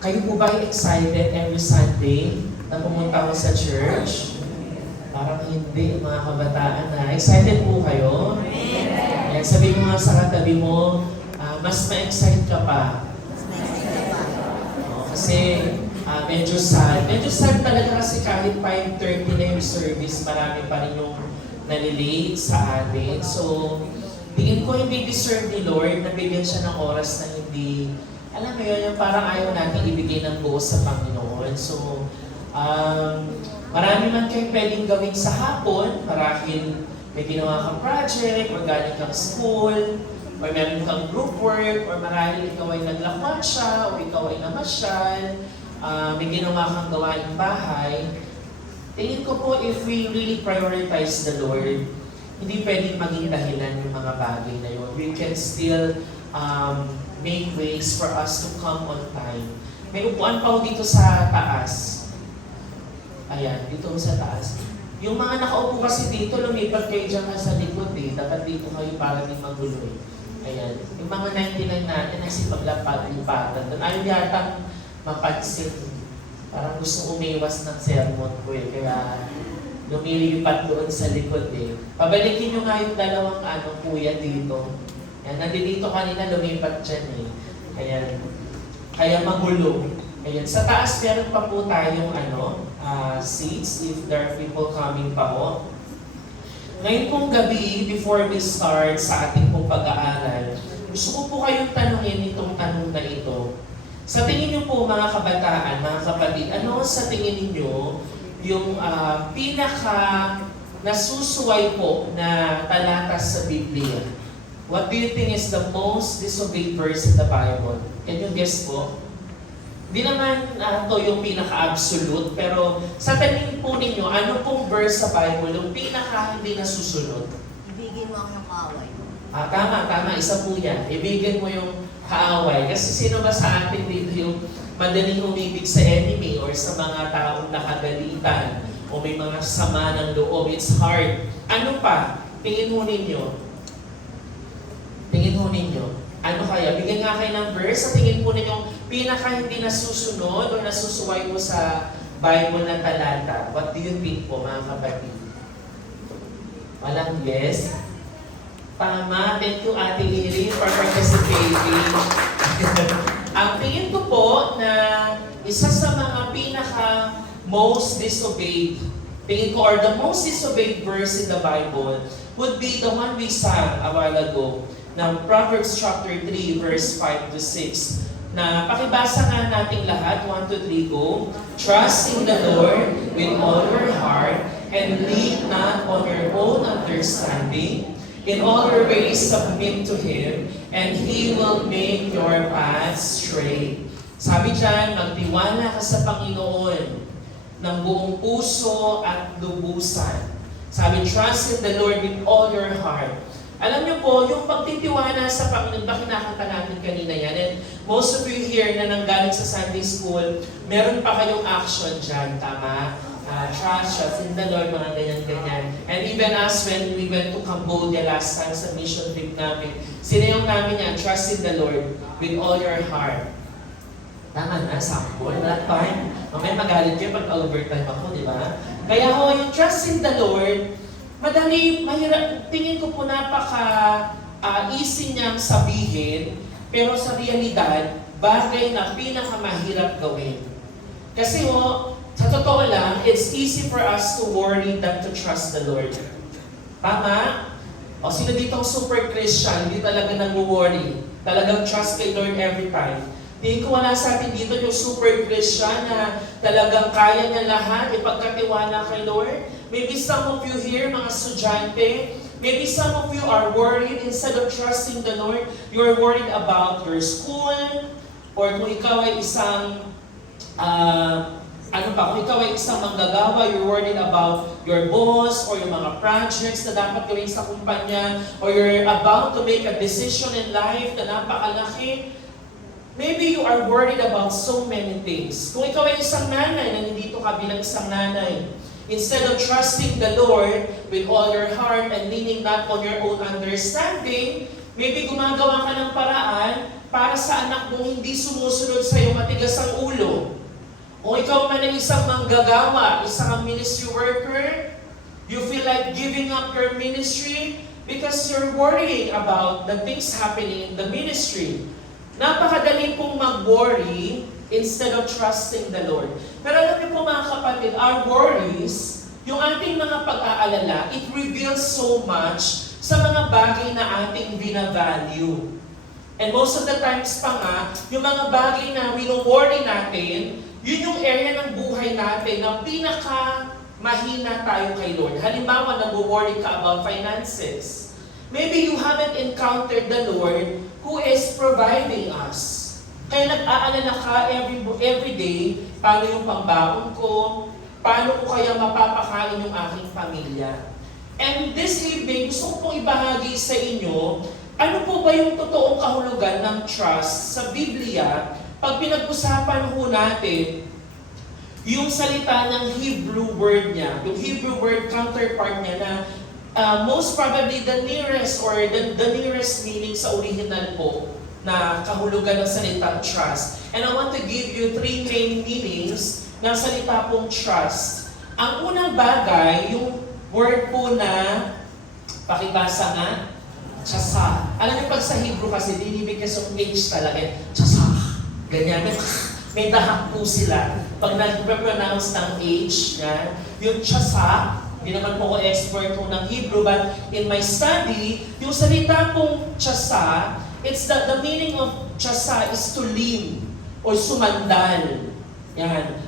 Kayo po ba excited every Sunday na pumunta ko sa church? Parang hindi, mga kabataan na. Excited po kayo? Ayan, sabi mo nga sa katabi mo, mas ma-excite ka pa. Kasi medyo sad. Medyo sad talaga kasi kahit 5:30 na yung service, marami pa rin yung nalilate sa atin. So, tingin ko hindi deserve ni Lord na bigyan siya ng oras na hindi, alam mo yun, yung parang ayaw natin ibigay ng buo sa Panginoon. So, marami man kayong pwedeng gawin sa hapon, marahil may ginawa kang project, or galing kang school, or meron kang group work, or marahil ikaw ay naglakad siya, o ikaw ay namasyal, may ginawa kang gawaing bahay. Tingin ko po, if we really prioritize the Lord, hindi pwedeng maging dahilan yung mga bagay na yun. We can still make ways for us to come on time. May upuan pa dito sa taas. Ayan, dito sa taas. Yung mga nakaupo kasi dito, lumipat kayo dyan sa likod eh. Dapat dito kayo para din magulo eh. Ayan. Yung mga 99 natin kasi paglapad-lipatan. Doon ayaw yatang mapansin. Parang gusto umiwas ng sermon ko eh. Kaya lumilipat doon sa likod eh. Pabalikin nyo nga yung dalawang kuya dito. Yan, nandito kanina lumipat dyan eh. Ayan. Kaya magulo. Ayan. Sa taas meron pa po tayong seats if there are people coming pa po. Ngayon pong gabi, before we start sa ating pong pag-aaral, gusto ko po kayong tanungin itong tanong na ito. Sa tingin niyo po mga kabataan, mga kapatid, ano sa tingin niyo yung pinaka nasusuway po na talata sa Biblia? What do you think is the most disobeyed verse in the Bible? Can you guess po? Hindi naman to yung pinaka-absolute, pero sa tingin po ninyo, ano pong verse sa Bible yung pinaka hindi nasusunod? Ibigin mo ang iyong kaaway. Tama. Isa po yan. Ibigin mo yung kaaway. Kasi sino ba sa atin dito yung madaling umibig sa enemy or sa mga taong nakagalitan o may mga sama ng loob? It's hard. Ano pa? Tingin mo ninyo. Ano kaya? Bigyan nga kayo ng verse. Sa tingin po ninyo, pinaka hindi nasusunod o nasusuway mo sa Bible na talata. What do you think po, mga kapatid? Walang yes? Tama. Thank you, Ate Iri, for participating. Ang tingin ko po na isa sa mga pinaka most disobeyed, tingin ko, or the most disobeyed verse in the Bible would be the one we sang a while ago. Now, Proverbs chapter 3, verse 5 to 6. Na pakibasa nga nating lahat, 1, 2, 3, go. Trust in the Lord with all your heart and lean not on your own understanding. In all your ways submit to Him and He will make your paths straight. Sabi dyan, magtiwala ka sa Panginoon ng buong puso at lubusan. Sabi, trust in the Lord with all your heart. Alam niyo po, yung pagtitiwala sa Panginoon, ba kinakanta natin kanina yan? And most of you here na nanggaling sa Sunday School, meron pa kayong action dyan, tama? Trust in the Lord, mga ganyan-ganyan. And even us, when we went to Cambodia last time sa mission trip namin, sinayong namin yan, trust in the Lord with all your heart. Tama na, sample, wala time. Mamaya magalit kayo pag overtime ako, di ba? Kaya ho, yung trust in the Lord, madali, mahirap, tingin ko po napaka-easy niyang sabihin, pero sa realidad, bagay na pinakamahirap gawin. Kasi sa totoo lang, it's easy for us to worry than to trust the Lord. Tama? O sino dito ang super Christian, hindi talaga nag-worry. Talagang trust kay Lord every time. Tingin ko wala sa atin dito yung super Christian na talagang kaya niya lahat, ipagkatiwala kay Lord. Maybe some of you here, mga estudyante, maybe some of you are worried instead of trusting the Lord, you're worried about your school, or kung ikaw ay isang, kung ikaw ay isang manggagawa, you're worried about your boss, or yung mga projects na dapat gawin sa kumpanya, or you're about to make a decision in life na napakalaki. Maybe you are worried about so many things. Kung ikaw ay isang nanay, nandito ka bilang isang nanay, instead of trusting the Lord with all your heart and leaning not on your own understanding, maybe gumagawa ka ng paraan para sa anak mong hindi sumusunod sa iyo, matigas ang ulo. O ikaw man ay isang manggagawa, isang ministry worker, you feel like giving up your ministry because you're worrying about the things happening in the ministry. Napakadali pong mag-worry instead of trusting the Lord. Pero alam niyo po mga kapatid, our worries, yung ating mga pag-aalala, it reveals so much sa mga bagay na ating binavalue. And most of the times pa nga, yung mga bagay na wino-worry natin, yun yung area ng buhay natin na mahina tayo kay Lord. Halimbawa, nag-worry ka about finances. Maybe you haven't encountered the Lord who is providing us. Kaya nag-aalala ka every day, paano yung pambaon ko, paano ko kaya mapapakain yung aking pamilya. And this evening, gusto ko pong ibahagi sa inyo, ano po ba yung totoong kahulugan ng trust sa Biblia pag pinag-usapan ho natin yung salita ng Hebrew word niya, yung Hebrew word counterpart niya na most probably the nearest or the nearest meaning sa original po na kahulugan ng salita trust. And I want to give you 3 main meanings ng salita pong trust. Ang unang bagay, yung word po na, pakibasa nga, tsasa. Alam niyo pag sa Hebrew kasi, dinibig kasi yung H talaga, tsasa. Ganyan, may dahak po sila. Pag nag-pronounce ng H, yan, yung tsasa, hindi naman po ako expert po ng Hebrew, but in my study, yung salita pong tsasa, it's the meaning of tsasa is to lean or sumandal. Yan.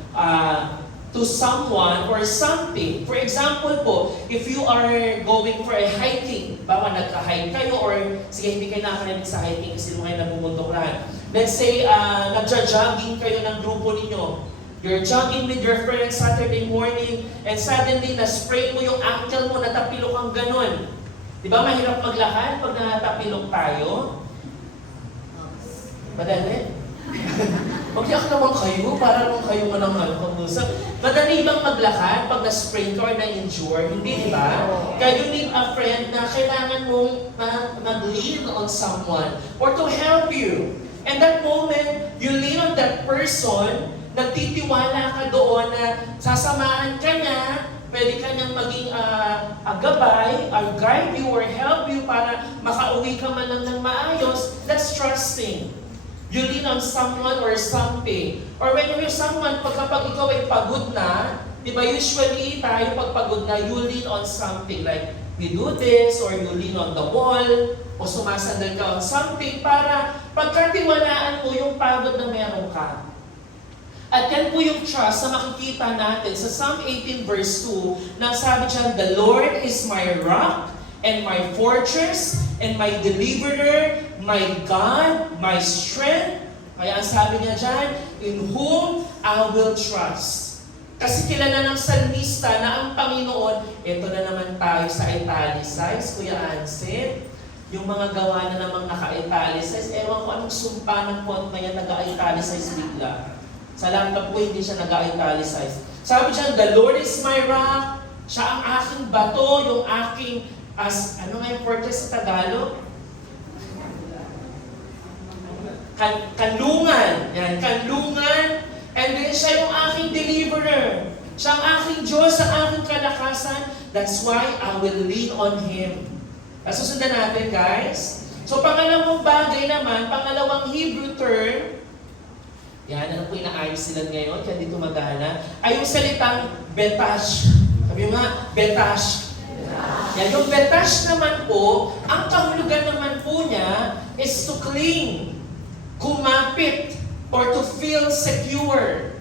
To someone or something. For example po, if you are going for a hiking, bawa nagka-hike kayo or sige hindi kayo nakakarinig sa hiking kasi mga nabubuntukan. Let's say, nagja-jogging kayo ng grupo ninyo. You're jogging with your friends Saturday morning and suddenly na-spray mo yung ankle mo, natapilok ang ganun. Di ba mahirap maglakad pag natapilok tayo? Madali? Magyak naman kayo, para naman kayo manang pag-usap. Madali bang maglakad pag na-sprain ka or na-injure? Hindi, di ba? Kaya you need a friend na kailangan mong mag-lean on someone or to help you. And that moment, you lean on that person, nagtitiwala ka doon na sasamahan ka niya, pwede ka niyang maging gabay, or guide you, or help you para makauwi ka man lang ng maayos. That's trusting. You lean on someone or something. Or when you're someone, kapag ikaw ay pagod na, di ba usually tayo pag pagod na, you lean on something. Like, we do this, or you lean on the wall, o sumasandal ka on something para pagkatiwalaan mo yung pagod na meron ka. At yan po yung trust na makikita natin sa Psalm 18 verse 2, na sabi dyan, "The Lord is my rock and my fortress and my deliverer, my God, my strength." Kaya ang sabi niya dyan, "In whom I will trust." Kasi kilala ng salmista na ang Panginoon, ito na naman tayo sa italicize, Kuya Anset. Yung mga gawa na namang naka-italicize, ewan ko anong sumpa ng font na yan nag-italicize bigla. Sa laptop ko hindi siya nag-italicize. Sabi dyan, "The Lord is my rock." Siya ang aking bato, yung aking, ano nga yung fortress sa Tagalog? Kanlungan. Yan, kanlungan. And then siya yung aking deliverer. Siya ang aking Diyos, ang aking kalakasan. That's why I will lean on Him. Susundan natin, guys. So, pangalawang bagay naman, pangalawang Hebrew term, yan, ano po inaayos sila ngayon, kaya dito magana, ay yung salitang betash. Sabi nga, betash. Yan, yung betash naman po, ang kahulugan naman po niya is to cling, kumapit, or to feel secure,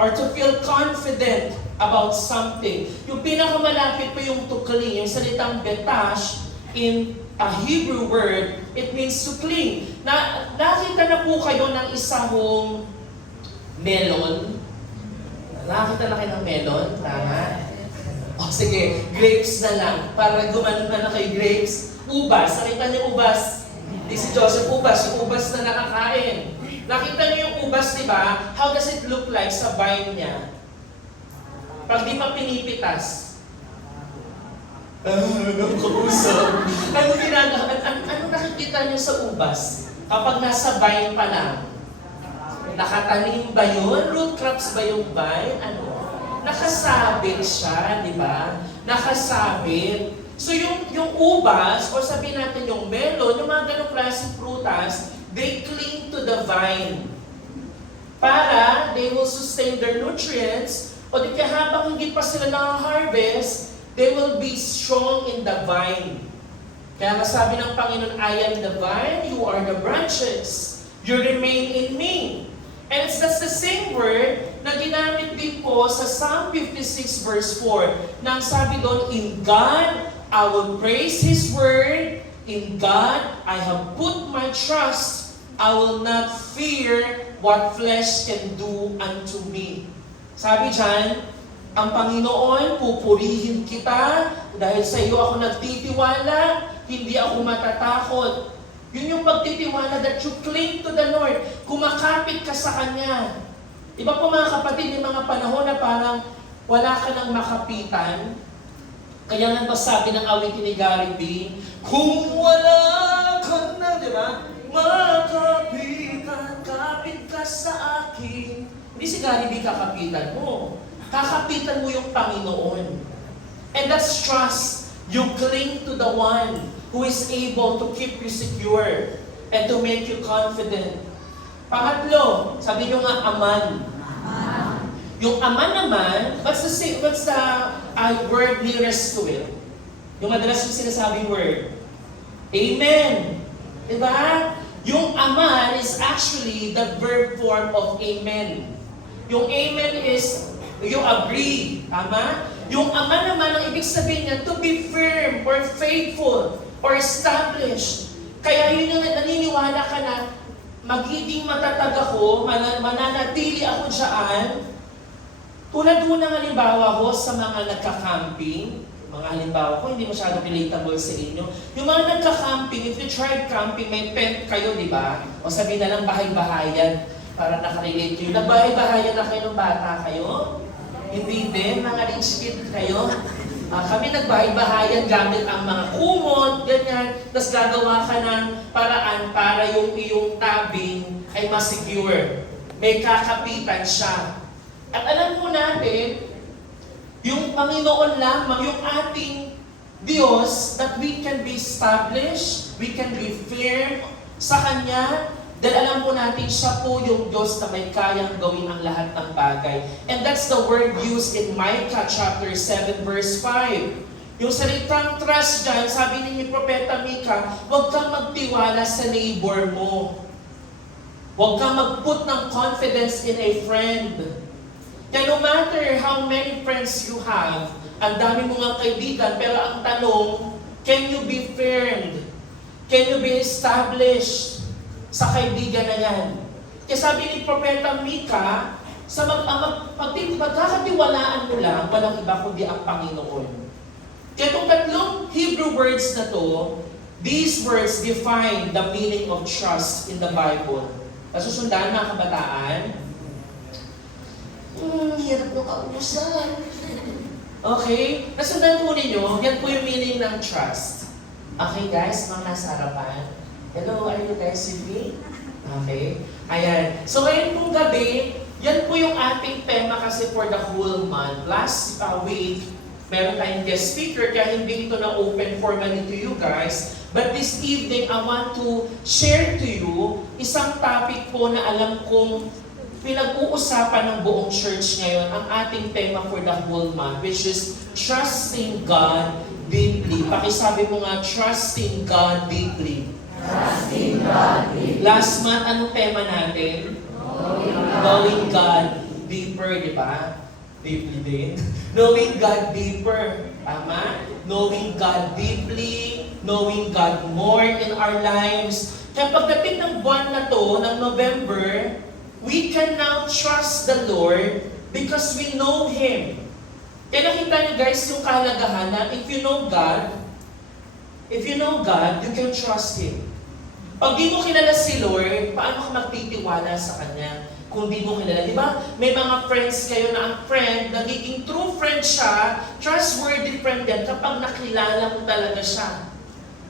or to feel confident about something. Yung pinakamalapit po yung to cling, yung salitang betash, in a Hebrew word, it means to cling. Nakita na po kayo ng isang melon? Nakita na kayo ng melon? Tama? O sige, grapes na lang. Para gumanon na kay grapes. Ubas. Nakita niyo ubas? Di si Joseph ubas. Yung ubas na nakakain. Nakita niyo yung ubas, di ba? How does it look like sa vine niya? Pag di pa pinipitas. Anong kausap? Ano nakikita niyo sa ubas? Kapag nasa vine pa lang, nakatanim ba yun? Root crops ba yung vine? Ano? Nakasabit siya, di ba? Nakasabit. So yung ubas, o sabihin natin yung melon, yung mga ganong klaseng prutas, they cling to the vine. Para they will sustain their nutrients, o di kaya habang hindi pa sila na-harvest, they will be strong in the vine. Kaya nga sabi ng Panginoon, I am the vine, you are the branches. You remain in me. And that's the same word na ginamit din po sa Psalm 56 verse 4. Nang sabi doon, in God, I will praise His word. In God, I have put my trust. I will not fear what flesh can do unto me. Sabi dyan, ang Panginoon, pupurihin kita dahil sa iyo ako nagtitiwala, hindi ako matatakot. Yun yung pagtitiwala that you cling to the Lord. Kumakapit ka sa Kanya. Iba po mga kapatid, may mga panahon na parang wala ka nang makapitan. Kaya nga ba sabi ng awitin ni Gary B, kung wala ka na, di ba? Makapitan, kapit ka sa akin. Hindi si Gary B kakapitan mo. Kakapitan mo yung Panginoon. And that's trust. You cling to the one who is able to keep you secure and to make you confident. Pangatlo, sabi nyo nga, aman. Yung aman naman, what's the word nearest to it? Yung madalas yung sinasabing word. Amen. Diba? Yung aman is actually the verb form of amen. Yung amen is you agree. Tama? Yung ama naman, ang ibig sabihin niya, to be firm or faithful or established. Kaya yun yung naniniwala ka na magiging matatag ako, mananatili ako dyan. Tulad mo ng halimbawa ko sa mga nagka-camping, mga halimbawa ko, hindi masyado relatable sa inyo. Yung mga nagka-camping, if you tried camping, may tent kayo, di ba? O sabihin na lang bahay-bahayan para nakarelate kayo. Nagbahay-bahayan na kayo ng bata kayo? Hindi din, mga rich kid kayo. Kami nagbahay-bahayan gamit ang mga kumot, ganyan. Tapos gagawa ka ng paraan para yung iyong tabing ay masecure. May kakapitan siya. At alam mo natin, yung Panginoon lamang, yung ating Diyos, that we can be established, we can be firm sa Kanya, dahil alam po natin, siya po yung Diyos na may kayang gawin ang lahat ng bagay. And that's the word used in Micah chapter 7 verse 5. Yung salitang trust dyan, sabi ni Propeta Micah, huwag kang magtiwala sa neighbor mo. Huwag kang mag-put ng confidence in a friend. Kaya no matter how many friends you have, ang dami mo nga kaibigan, pero ang tanong, can you be firm? Can you be established sa kaibigan na yan? Kaya sabi ni Propeta Micah, sa pagkakatiwalaan mo lang, walang iba kundi ang Panginoon. Kaya itong tatlong Hebrew words na to, these words define the meaning of trust in the Bible. Nasusundan mga kabataan? Hirap nyo kaubusan. Okay? Nasundan po ninyo, yan po yung meaning ng trust. Okay guys, mga nasa harapan. Hello, are you guys with me? Okay. Ayan. So ngayon pong gabi, yan po yung ating tema kasi for the whole month. Last week, meron tayong guest speaker, kaya hindi ito na open formally to you guys. But this evening, I want to share to you isang topic po na alam kong pinag-uusapan ng buong church ngayon, ang ating tema for the whole month, which is trusting God deeply. Pakisabi mo nga, trusting God deeply. Trusting God deeply. Last month, anong tema natin? Knowing God deeper, di ba? Deeply din. Knowing God deeper. Tama? Knowing God deeply, knowing God more in our lives. Kaya pagdating ng buwan na to, ng November, we can now trust the Lord because we know Him. Kaya nakita niyo guys yung kahalagahan na if you know God, you can trust Him. Pag di mo kilala si Lord, paano ka magtitiwala sa Kanya kung di mo kilala? Di ba? May mga friends kayo na ang friend, nagiging true friend siya, trustworthy friend din kapag nakilala mo talaga siya.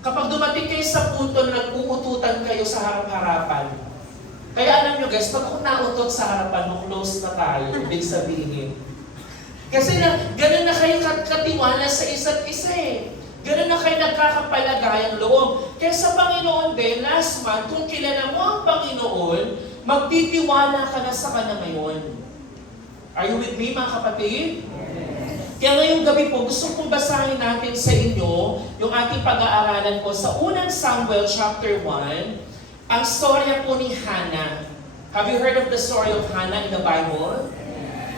Kapag dumating kayo sa punto na nag-uututan kayo sa harap-harapan, kaya alam nyo guys, pag kung nautot sa harapan mo, close na tayo, ibig sabihin. Kasi gano'n na kayo katiwala sa isa't isa eh. Gano'n na kayo nagkakapalagayang loob. Kaya sa Panginoon din, last month, kung kilala mo ang Panginoon, magtitiwala ka na sa Kanya ngayon. Are you with me mga kapatid? Kaya ngayong gabi po, gusto kong basahin natin sa inyo yung ating pag-aaralan po sa unang Samuel chapter 1, ang storya po ni Hannah. Have you heard of the story of Hannah in the Bible?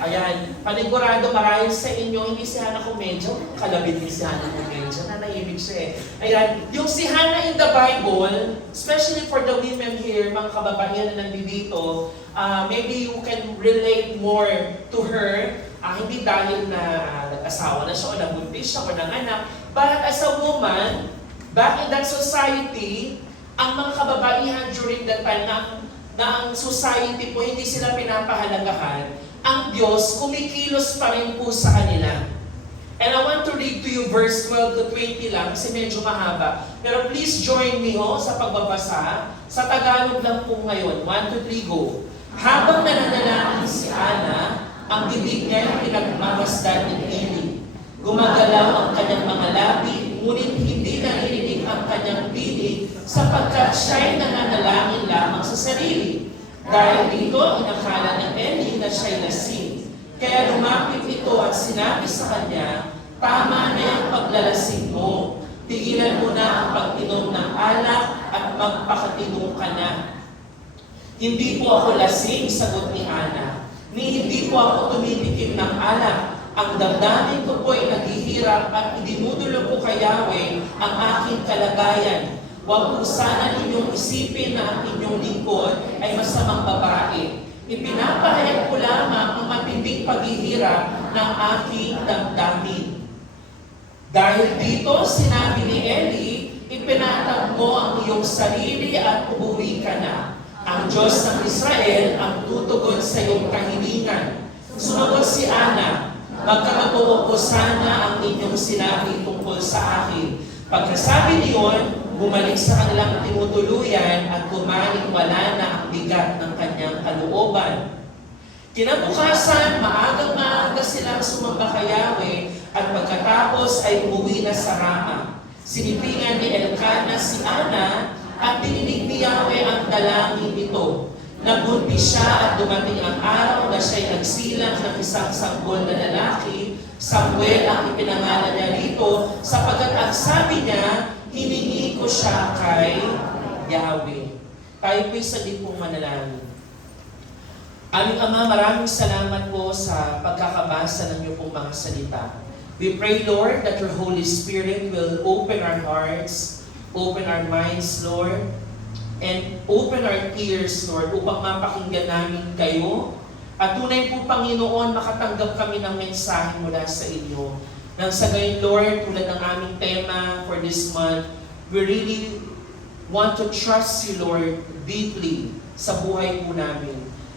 Ayan, panigurado marahil sa inyo, hindi si Hannah Comedyo, kalabit ni si Hannah Comedyo, nanahimik siya eh. Ayan, yung si Hannah in the Bible, especially for the women here, mga kababaihan na nandito, maybe you can relate more to her, hindi dahil na nag-asawa na siya o nabuntis siya o nanganak, but as a woman, back in that society, ang mga kababaihan during that time na ang society po hindi sila pinapahalagahan, ang Diyos kumikilos pa rin po sa kanila. And I want to read to you verse 12 to 20 lang kasi medyo mahaba. Pero please join me sa pagbabasa. Sa Tagalog lang po ngayon. 1, 2, 3, go. Habang nananalangin si Ana, ang bibig niya ay pinagmamasdan ng Eli. Gumagalaw ang kanyang mga labi, ngunit hindi naririnig ang kanyang bibig sapagkat siya'y nananalangin lamang sa sarili. Dahil dito, inakala ng Eli na siya'y lasing. Kaya lumapit ito at sinabi sa kanya, tama na yung paglalasing mo. Tigilan mo na ang pagtinom ng alak at magpakatinom ka na. Hindi po ako lasing, sagot ni Ana. Hindi po ako tumitikim ng alak. Ang damdamin ko po ay naghihirap at idinudulo ko kay Yahweh ang aking kalagayan. Huwag po sana ninyong isipin na ang inyong lingkod ay masamang babae. Ipinapahayag ko lamang ang matinding paghihirap ng aking damdamin. Dahil dito, sinabi ni Eli, ipinatag mo ang iyong sarili at umuwi ka na. Ang Diyos ng Israel ang tutugon sa iyong kahilingan. Sumagot si Ana, magkakatuwa ko sana ang inyong sinabi tungkol sa akin. Pagkasabi niyon, bumalik sa kanilang tinutuluyan at kumaling wala na ang bigat ng kanyang kalooban. Kinabukasan, maagang-maaga silang sumamba kay Yahweh at pagkatapos ay umuwi na sa Rama. Sinipingan ni Elkanah si Ana at dininig ni Yahweh ang dalangin nito. Nagbuntis siya at dumating ang araw na siya'y nagsilang ng isang sanggol na lalaki. Samuel ang ipinangalan niya dito sapagkat ang sabi niya, hiningi ko siya kay Yahweh. Tayo po'y saglit pong manalangin. Aming Ama, maraming salamat po sa pagkakabasa ng iyong pong mga salita. We pray, Lord, that your Holy Spirit will open our hearts, open our minds, Lord, and open our ears, Lord, upang mapakinggan namin kayo. At tunay po, Panginoon, makatanggap kami ng mensahe mula sa inyo. Nang sa gayon, Lord, tulad ng aming tema for this month, we really want to trust you, Lord, deeply sa buhay po namin.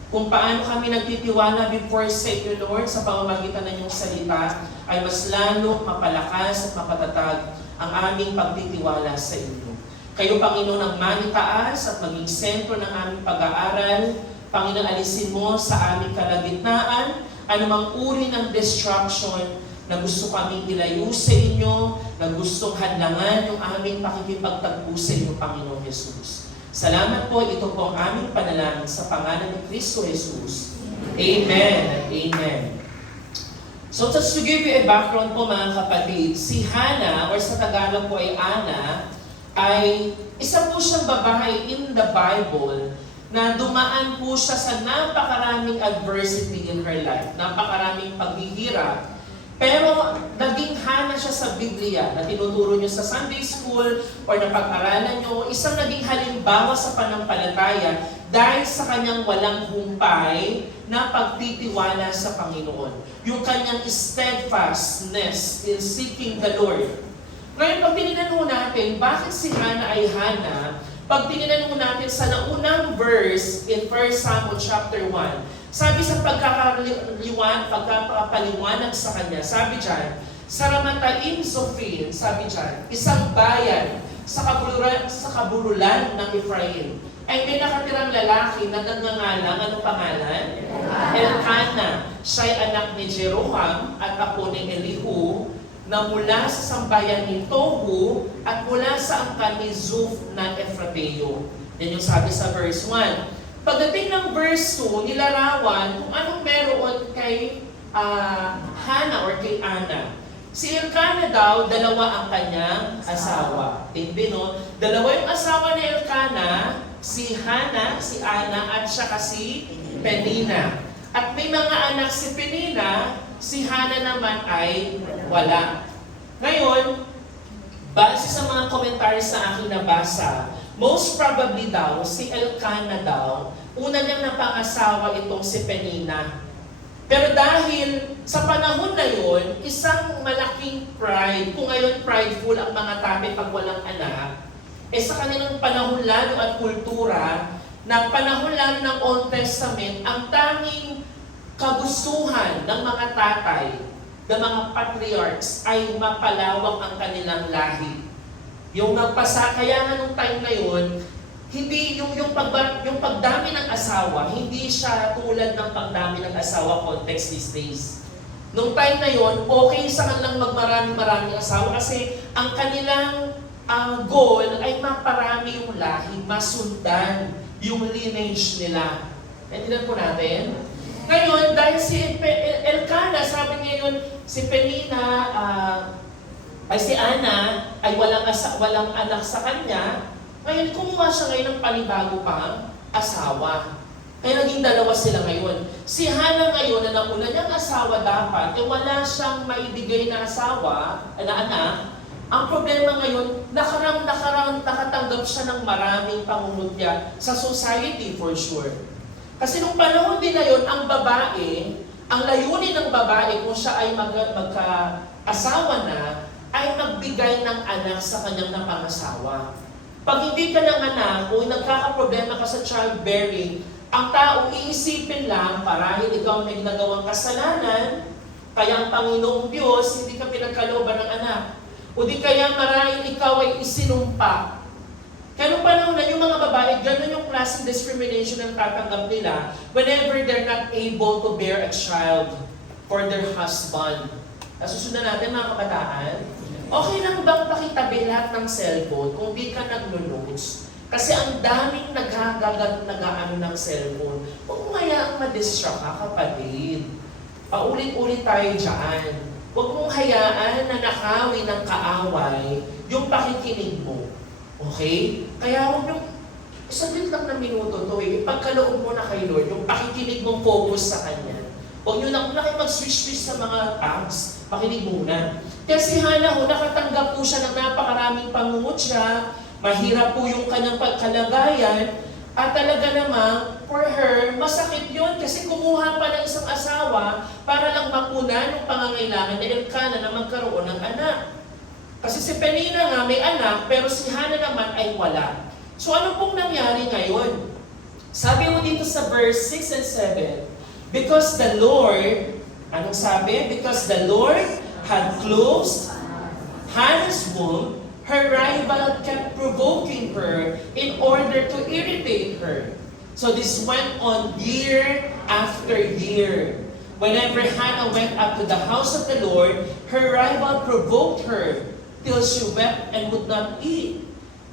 Kung paano kami nagtitiwala before sa inyo, Lord, sa pamamagitan ng iyong salita, ay mas lalo mapalakas at mapatatag ang aming pagtitiwala sa inyo. Kayo, Panginoon, ang manitaas at maging sentro ng aming pag-aaral. Panginoon, alisin mo sa aming kalagitnaan anumang uri ng distraction na gusto kaming ilayo sa inyo, na gustong hadlangan yung aming pakikipagtagpo sa inyo, Panginoon Jesus. Salamat po, ito po ang aming panalangin sa pangalan ni Kristo Jesus. Amen and amen. So just to give you a background po mga kapatid, si Hannah, or sa Tagalog po ay Ana, ay isa po siyang babae in the Bible na dumaan po siya sa napakaraming adversity in her life, napakaraming paghihirap. Pero naging Hannah siya sa Biblia na tinuturo niyo sa Sunday school or napag-aralan niyo, isang naging halimbawa sa panampalataya dahil sa kanyang walang humpay na pagtitiwala sa Panginoon. Yung kanyang steadfastness in seeking the Lord. Ngayon, pag tinignan mo natin, bakit si Hannah ay Hannah? Pag tinignan mo natin sa naunang verse in 1 Samuel chapter 1, sabi sa pagkakapaliwanag sa kanya, sabi dyan, sa Ramataim Zophim, sabi dyan, isang bayan sa kabululan ng Ephraim, ay may nakatirang lalaki na nagngangalang, anong pangalan? Elkanah. Siya'y anak ni Jeroham at apo ni Elihu, na mula sa sambayan ni Tohu at mula sa angkan ni Zuf na Efrateo. Yan yung sabi sa verse 1. Pagdating ng verse 2, nilarawan kung anong meron kay Hannah or kay Anna. Si Elkanah daw, dalawa ang kanyang asawa. Hindi, no? Dalawa yung asawa ni Elkanah, si Hannah, si Anna, at saka si Penina. At may mga anak si Penina, si Hannah naman ay wala. Ngayon, base sa mga commentaries na aking nabasa, most probably daw, si Elkanah daw, una niyang napangasawa itong si Penina. Pero dahil sa panahon na yon, isang malaking pride, kung ngayon prideful ang mga tatay pag walang anak, sa kanilang panahon lalo at kultura, na panahon lalo ng Old Testament, ang tanging kagustuhan ng mga tatay, ng mga patriarchs, ay mapalawak ang kanilang lahi. Kaya nga nung time na yun, hindi yung pagdami ng asawa, hindi siya tulad ng pagdami ng asawa context these days. Nung time na yon, okay sa kanilang magmaraming asawa kasi ang kanilang goal ay maparami yung lahi, masundan yung lineage nila. Naintindihan po natin? Ngayon, dahil si Elkanah, sabi ngayon, si Penina, si Anna, ay walang anak sa kanya. Ngayon, kumuha siya ngayon ng panibago pang asawa. Kaya naging dalawa sila ngayon. Si Hannah ngayon, na nauna niyang asawa dapat, wala siyang maibigay na asawa, na anak. Ang problema ngayon, nakatanggap siya ng maraming pangungutya sa society for sure. Kasi nung panahon din na yun, ang babae, ang layunin ng babae kung siya ay magka-asawa na, ay magbigay ng anak sa kanyang napangasawa. Pag hindi ka ng anak o nagkakaproblema ka sa childbearing, ang tao iisipin lang, marahil ikaw may ginagawang kasalanan, kaya ang Panginoong Diyos hindi ka pinagkalooban ng anak. O di kaya marahil ikaw ay isinumpa. Kaya nung panahon na yung mga babae, gano'n yung klaseng discrimination ang tatanggap nila whenever they're not able to bear a child for their husband. Nasusundan natin mga kabataan. Okay lang bang pakitabi lahat ng cellphone kung di ka naglo-notes? Kasi ang daming nag-aano ng cellphone. Huwag mo hayaang ma-distract ka, kapatid. Paulit-ulit tayo dyan. Huwag mong hayaan na nakawi ng kaaway yung pakikinig mo. Okay? Kaya huwag yung saglit lang na minuto to ipagkaloob mo na kay Lord, yung pakikinig mong focus sa Kanya. Huwag nyo na mag-switch-switch sa mga tabs. Pakinig muna. Kasi Hannah, nakatanggap po siya ng napakaraming pangungutya, mahirap po yung kanyang pagkalagayan, at talaga namang, for her, masakit yun kasi kumuha pa ng isang asawa para lang mapunan yung pangangailangan ni Elkanah na magkaroon ng anak. Kasi si Penina nga may anak, pero si Hannah naman ay wala. So ano pong nangyari ngayon? Sabi mo dito sa verse 6 and 7, because the Lord, anong sabi? Because the Lord had closed Hannah's womb, her rival kept provoking her in order to irritate her. So this went on year after year. Whenever Hannah went up to the house of the Lord, her rival provoked her till she wept and would not eat.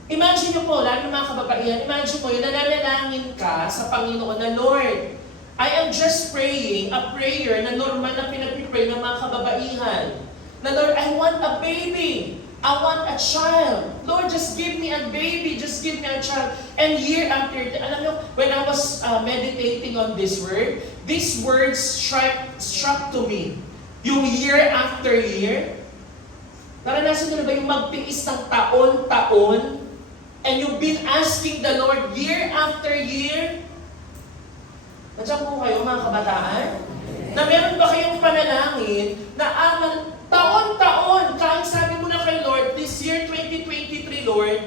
Imagine nyo po, lalo mga kababaihan, imagine mo yun, nananalangin ka sa Panginoon na, Lord, I am just praying a prayer na normal na pinag-pray ng mga kababaihan. Na Lord, I want a baby. I want a child. Lord, just give me a baby. Just give me a child. And year after, alam nyo, when I was meditating on this word, these words struck to me. Yung year after year, naranasan nyo na ba yung magtiis ng taon-taon? And you've been asking the Lord year after year? Nandiyan po kayo mga kabataan? Na meron ba kayong panalangin na taon-taon, kahit sabi mo na kay Lord, this year 2023, Lord,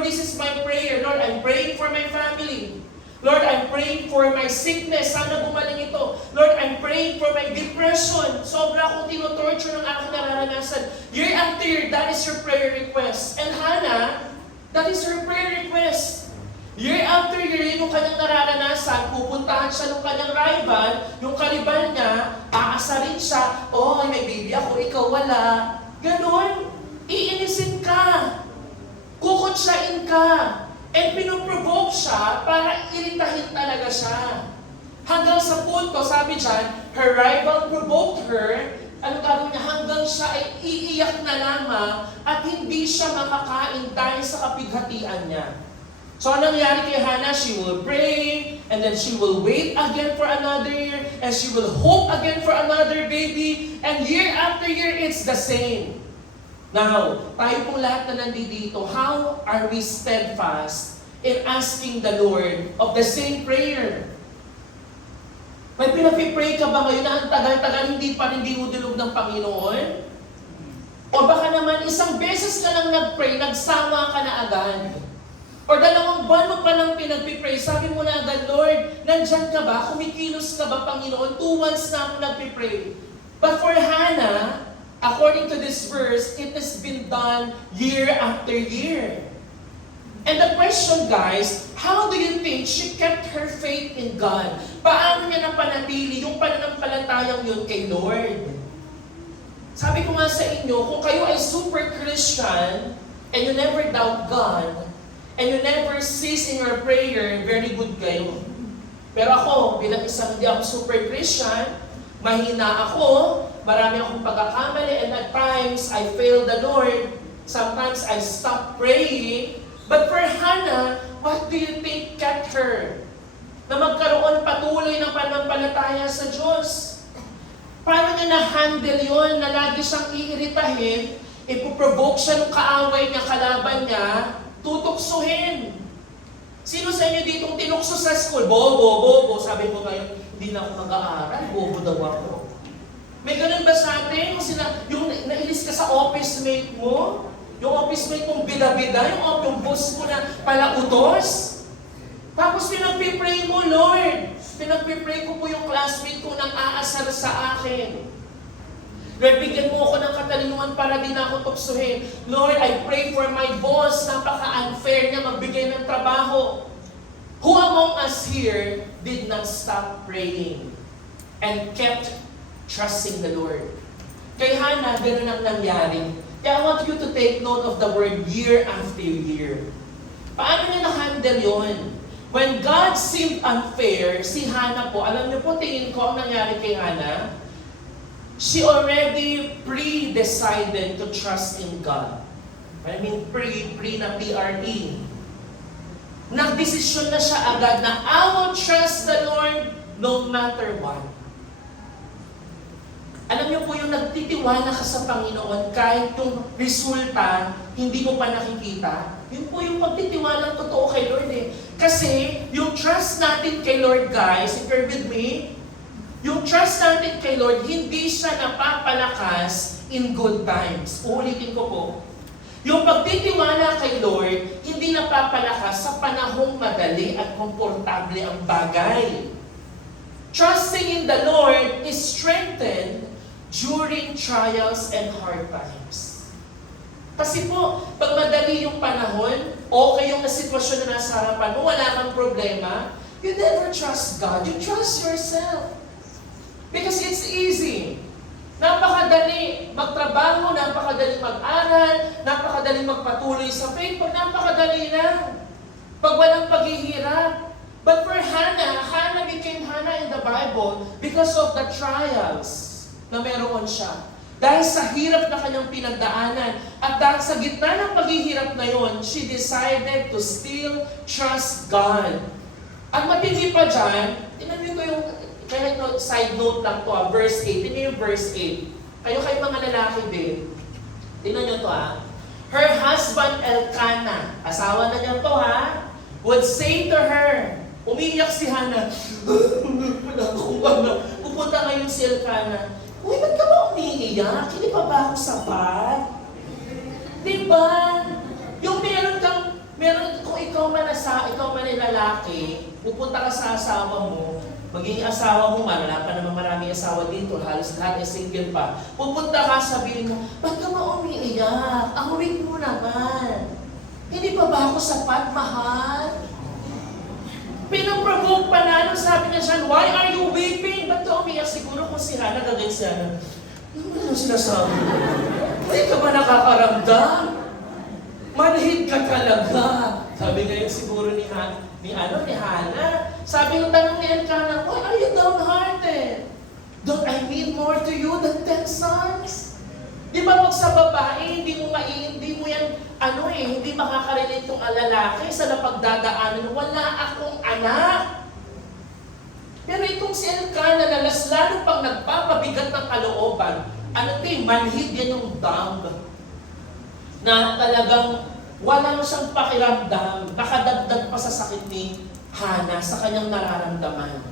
this is my prayer. Lord, I'm praying for my family. Lord, I'm praying for my sickness. Sana gumaling ito. Lord, I'm praying for my depression. Sobra akong tinotorture ng aking nararanasan. Year after year, that is your prayer request. And Hannah, That is her prayer request. Year after year, yung kanyang nararanasan, pupuntahan siya ng kanyang rival, yung kalibal niya, aasarin siya, oh, may baby ako, ikaw wala. Ganon. Iinisin ka. Kukutsyain ka. And pinuprovoke siya para iritahin talaga siya. Hanggang sa punto, sabi dyan, her rival provoked her. Ano gagawin niya? Hanggang siya ay iiyak na lamang at hindi siya makakain dahil sa kapighatian niya. So, anong nangyari kay Hannah? She will pray, and then she will wait again for another year, and she will hope again for another baby, and year after year, it's the same. Now, tayo pong lahat na nandito, how are we steadfast in asking the Lord of the same prayer? May pinag-pray ka ba ngayon na ang tagal-tagal hindi pa rin dinudulog ng Panginoon? O baka naman isang beses ka lang nag-pray, nagsama ka na agad? O 2 buwan mo pa lang pinag-pray, sabi mo na agad, Lord, nandyan ka ba? Kumikilos ka ba, Panginoon? 2 months na ako nag-pray. But for Hannah, according to this verse, it has been done year after year. And the question, guys, how do you think she kept her faith in God? Paano niya napanatili yung pananampalatayang yun kay Lord? Sabi ko nga sa inyo, kung kayo ay super Christian, and you never doubt God, and you never cease in your prayer, very good kayo. Pero ako, bilang isang hindi ako super Christian, mahina ako, marami akong pagkakamali, and at times, I fail the Lord. Sometimes, I stop praying. But for Hannah, what do you think kept her? Na magkaroon patuloy ng pananampalataya sa Diyos. Paano niya na-handle yun, na lagi siyang iiritahin, ipoprovoke siya ng kaaway niya, kalaban niya, tutuksuhin. Sino sa inyo ditong tinukso sa school? Bobo. Sabi mo ngayon, hindi na ako mag-aaral, bobo daw ako. May ganun ba sa atin? Yung nailis ka sa office mate mo, yung office mate mong bida-bida, yung boss mo na palautos. Tapos pinagpipray mo, Lord. Pinagpipray ko po yung classmate ko nang aasar sa akin. Lord, bigyan mo ako ng katalinuhan para din ako tuksuhin. Lord, I pray for my boss. Napaka-unfair niya magbigay ng trabaho. Who among us here did not stop praying and kept trusting the Lord? Kay Hannah, ganun ang nangyari. Kaya I want you to take note of the word year after year. Paano niya na-handle yun? When God seemed unfair, si Hannah po, alam niyo po, tingin ko ang nangyari kay Hannah, she already pre-decided to trust in God. I mean, pre na P-R-E. Nagdesisyon na siya agad na, I will trust the Lord no matter what. Alam niyo po yung nagtitiwala ka sa Panginoon kahit yung resulta hindi mo pa nakikita. Yun po yung pagtitiwalang totoo kay Lord eh. Kasi yung trust natin kay Lord, guys, if you're with me, yung trust natin kay Lord, hindi siya napapalakas in good times. Uulitin ko po. Yung pagtitiwala kay Lord, hindi napapalakas sa panahong madali at komportable ang bagay. Trusting in the Lord is strengthened during trials and hard times. Kasi po, pag madali yung panahon, okay yung sitwasyon na nasa harapan mo, wala kang problema, you never trust God, you trust yourself. Because it's easy. Napakadali magtrabaho, napakadali mag-aral, napakadali magpatuloy sa faith, pag napakadali lang. Pag walang paghihirap. But for Hannah, Hannah became Hannah in the Bible because of the trials na meron siya. Dahil sa hirap na kanyang pinagdaanan, at dahil sa gitna ng paghihirap na yon, she decided to still trust God. At matindi pa dyan, tingnan niyo yung kaya side note lang to, verse 8. Tingnan yung verse 8. Kayo mga lalaki din. Tingnan nyo to Her husband Elkanah, asawa na niya to would say to her, umiiyak si Hannah, wala akong anak. Pupunta ngayon si Elkanah, uy, ba't ka ba umiiyak? Hindi pa ba ako sapat? Diba? Yung kung ikaw man lalaki, pupunta ka sa asawa mo, magiging asawa mo man, wala pa naman maraming asawa dito, halos lahat ay single pa. Pupunta ka, sabihin mo, ba't ka ba umiiyak? Ang weak mo naman. Hindi pa ba ako sapat, mahal? Pinaprovoke pa na, sabi niya siya, why are you weeping? Ba't ka umiyak? Siguro kung si Hana, gagawin si Hana. Ano sinasabi mo? Hindi ka ba nakakaramdam? Manhid ka talaga. Sabi ngayon siguro ni Hana. Sabi ng tanong ni Elkanah, why are you downhearted? Don't I mean more to you than 10 sons? Di ba pag sa babae, hindi mo yan, hindi makakarelate yung lalaki sa napagdadaanan, wala akong anak. Pero itong si Elkanah na lalo pang nagpapabigat ng kalooban, manhid yan yung dumb. Na talagang wala mo siyang pakiramdam, nakadagdag pa sa sakit ni Hana sa kanyang nararamdaman.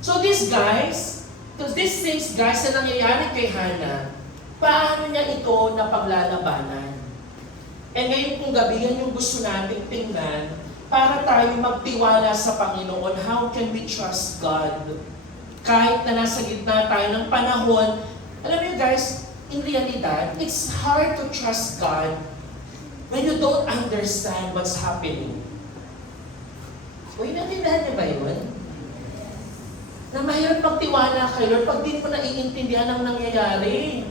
So these things guys na nangyayari kay Hana, paano niya ito na paglalabanan? And ngayon kung gabi, yan yung gusto nating tingnan para tayo magtiwala sa Panginoon. How can we trust God? Kahit na nasa gitna tayo ng panahon, alam niyo guys, in realidad, it's hard to trust God when you don't understand what's happening. Uy, natindahan niyo ba yun? Na mahirap magtiwala kay Lord pag di mo naiintindihan ang nangyayari.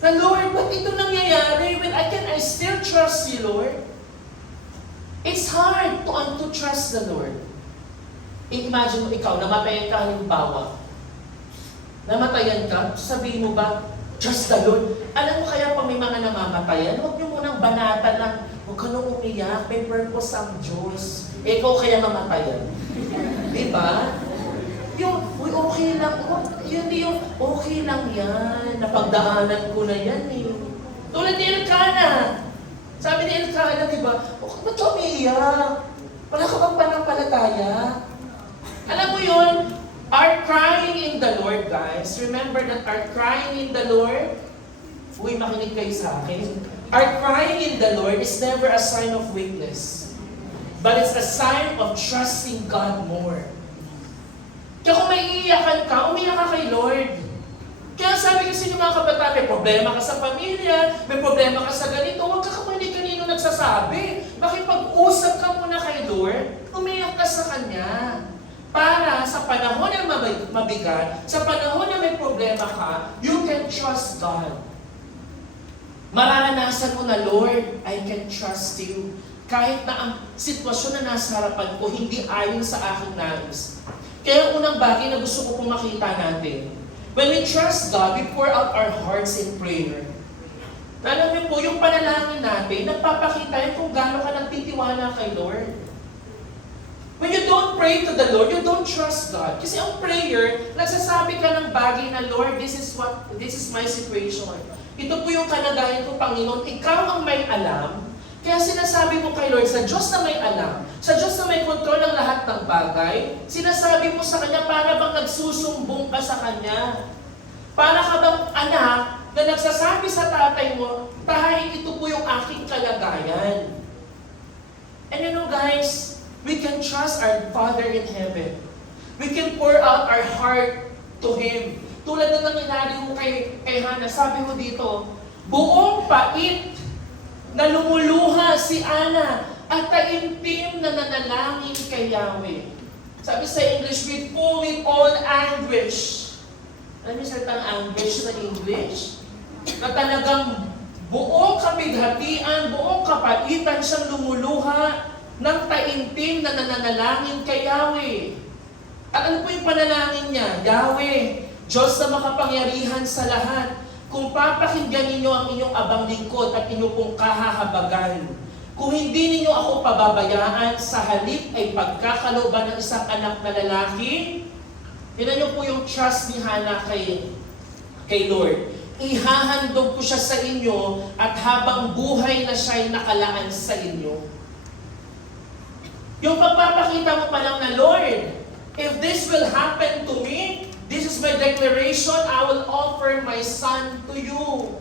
Na Lord, ba't ito nangyayari? When I still trust you, Lord. It's hard to trust the Lord. Imagine mo ikaw, namatayan ka halimbawa. Namatayan ka, sabihin mo ba, trust the Lord? Alam mo kaya pag may mga namamatayan, huwag niyo munang banatan lang, huwag ka nung umiyak, may purpose ang Diyos. Ikaw kaya mamatayan. Diba? Uy, okay lang. Okay lang yan. Napagdaanan ko na yan eh. Tulad ni Elkanah. Sabi ni Elkanah, di ba? Ba't ka umiiyak? Wala ka bang panampalataya? Alam mo yun, our crying in the Lord, guys. Remember that our crying in the Lord, uy, makinig kayo sa akin. Our crying in the Lord is never a sign of weakness. But it's a sign of trusting God more. Kaya kung may iiyakan ka, umiyak ka kay Lord. Kaya sabi kasi ng mga kabataan, may problema ka sa pamilya, may problema ka sa ganito, huwag ka kung kanino nagsasabi. Makipag-usap ka muna kay Lord, umiyak ka sa Kanya. Para sa panahon na mabigat, sa panahon na may problema ka, you can trust God. Mararanasan mo na, Lord, I can trust you. Kahit na ang sitwasyon na nasa harapan ko, hindi ayon sa aking nais. Kaya ang unang bagay na gusto ko pong makita natin, when we trust God, we pour out our hearts in prayer. Alam niyo po, yung panalangin natin, nagpapakita yun kung gaano ka nagtitiwala kay Lord. When you don't pray to the Lord, you don't trust God. Kasi ang prayer, nagsasabi ka ng bagay na, Lord, this is my situation. Ito po yung kalagayan ko, Panginoon. Ikaw ang may alam. Kaya sinasabi mo kay Lord, sa Diyos na may alam, sa Diyos na may kontrol ng lahat ng bagay, sinasabi mo sa Kanya para bang nagsusumbong ka sa Kanya. Para ka bang anak na nagsasabi sa tatay mo, tahay, ito po yung aking kalagayan. And you know guys, we can trust our Father in heaven. We can pour out our heart to Him. Tulad na nangyari mo kay Hana, sabi mo dito, buong pait na lumuluha si Ana at taimtim na nanalangin kay Yahweh. Sabi sa English, with all anguish. Alam niyo salitang anguish sa English? Na talagang buong kapighatian, buong kapaitan siyang lumuluha ng taimtim na nananalangin kay Yahweh. At ano po yung panalangin niya? Yahweh, Diyos na makapangyarihan sa lahat, kung papakinggan ninyo ang inyong abang lingkod at inyong pong kahahabagan, kung hindi ninyo ako pababayaan, sa halip ay pagkakalooban ng isang anak na lalaki, tingnan niyo po yung trust ni Hana kay Lord. Ihahandog ko siya sa inyo at habang buhay na siya'y nakalaan sa inyo. Yung pagpapakita mo pa lang na, Lord, if this will happen to me, this is my declaration, I will offer my son to you.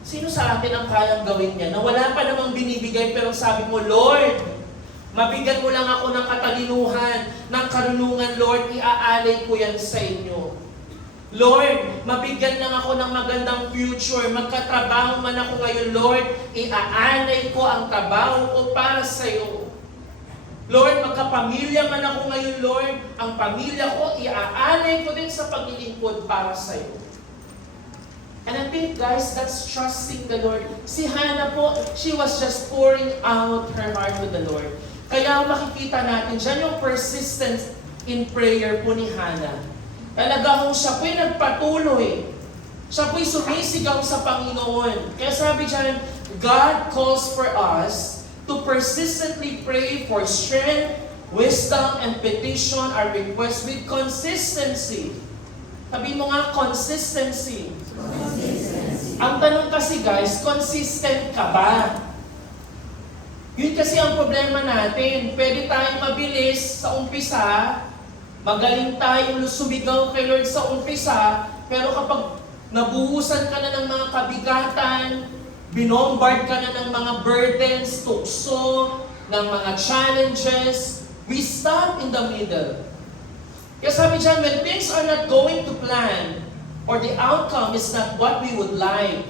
Sino sa atin ang kayang gawin niya? Na wala pa namang binibigay pero sabi mo, Lord, mabigyan mo lang ako ng katalinuhan, ng karunungan, Lord, iaalay ko yan sa inyo. Lord, mabigyan lang ako ng magandang future. Magkatrabaho man ako ngayon, Lord, iaanay ko ang trabaho ko para sa iyo. Lord, magkapamilya man ako ngayon, Lord, ang pamilya ko, iaanay ko din sa paglilingkod para sa iyo. And I think, guys, that's trusting the Lord. Si Hannah po, she was just pouring out her heart to the Lord. Kaya makikita natin, dyan yung persistence in prayer po ni Hannah. Talaga ho, siya po'y nagpatuloy. Siya po'y sumisigaw sa Panginoon. Kaya sabi dyan, God calls for us to persistently pray for strength, wisdom, and petition our requests with consistency. Sabi mo nga, consistency. Ang tanong kasi guys, consistent ka ba? Yun kasi ang problema natin. Pwede tayong mabilis sa umpisa, magaling tayong sumigaw kay Lord sa umpisa, pero kapag nabuhusan ka na ng mga kabigatan, binombard ka na ng mga burdens, tukso, ng mga challenges, we stop in the middle. Kaya sabi dyan, when things are not going to plan, or the outcome is not what we would like,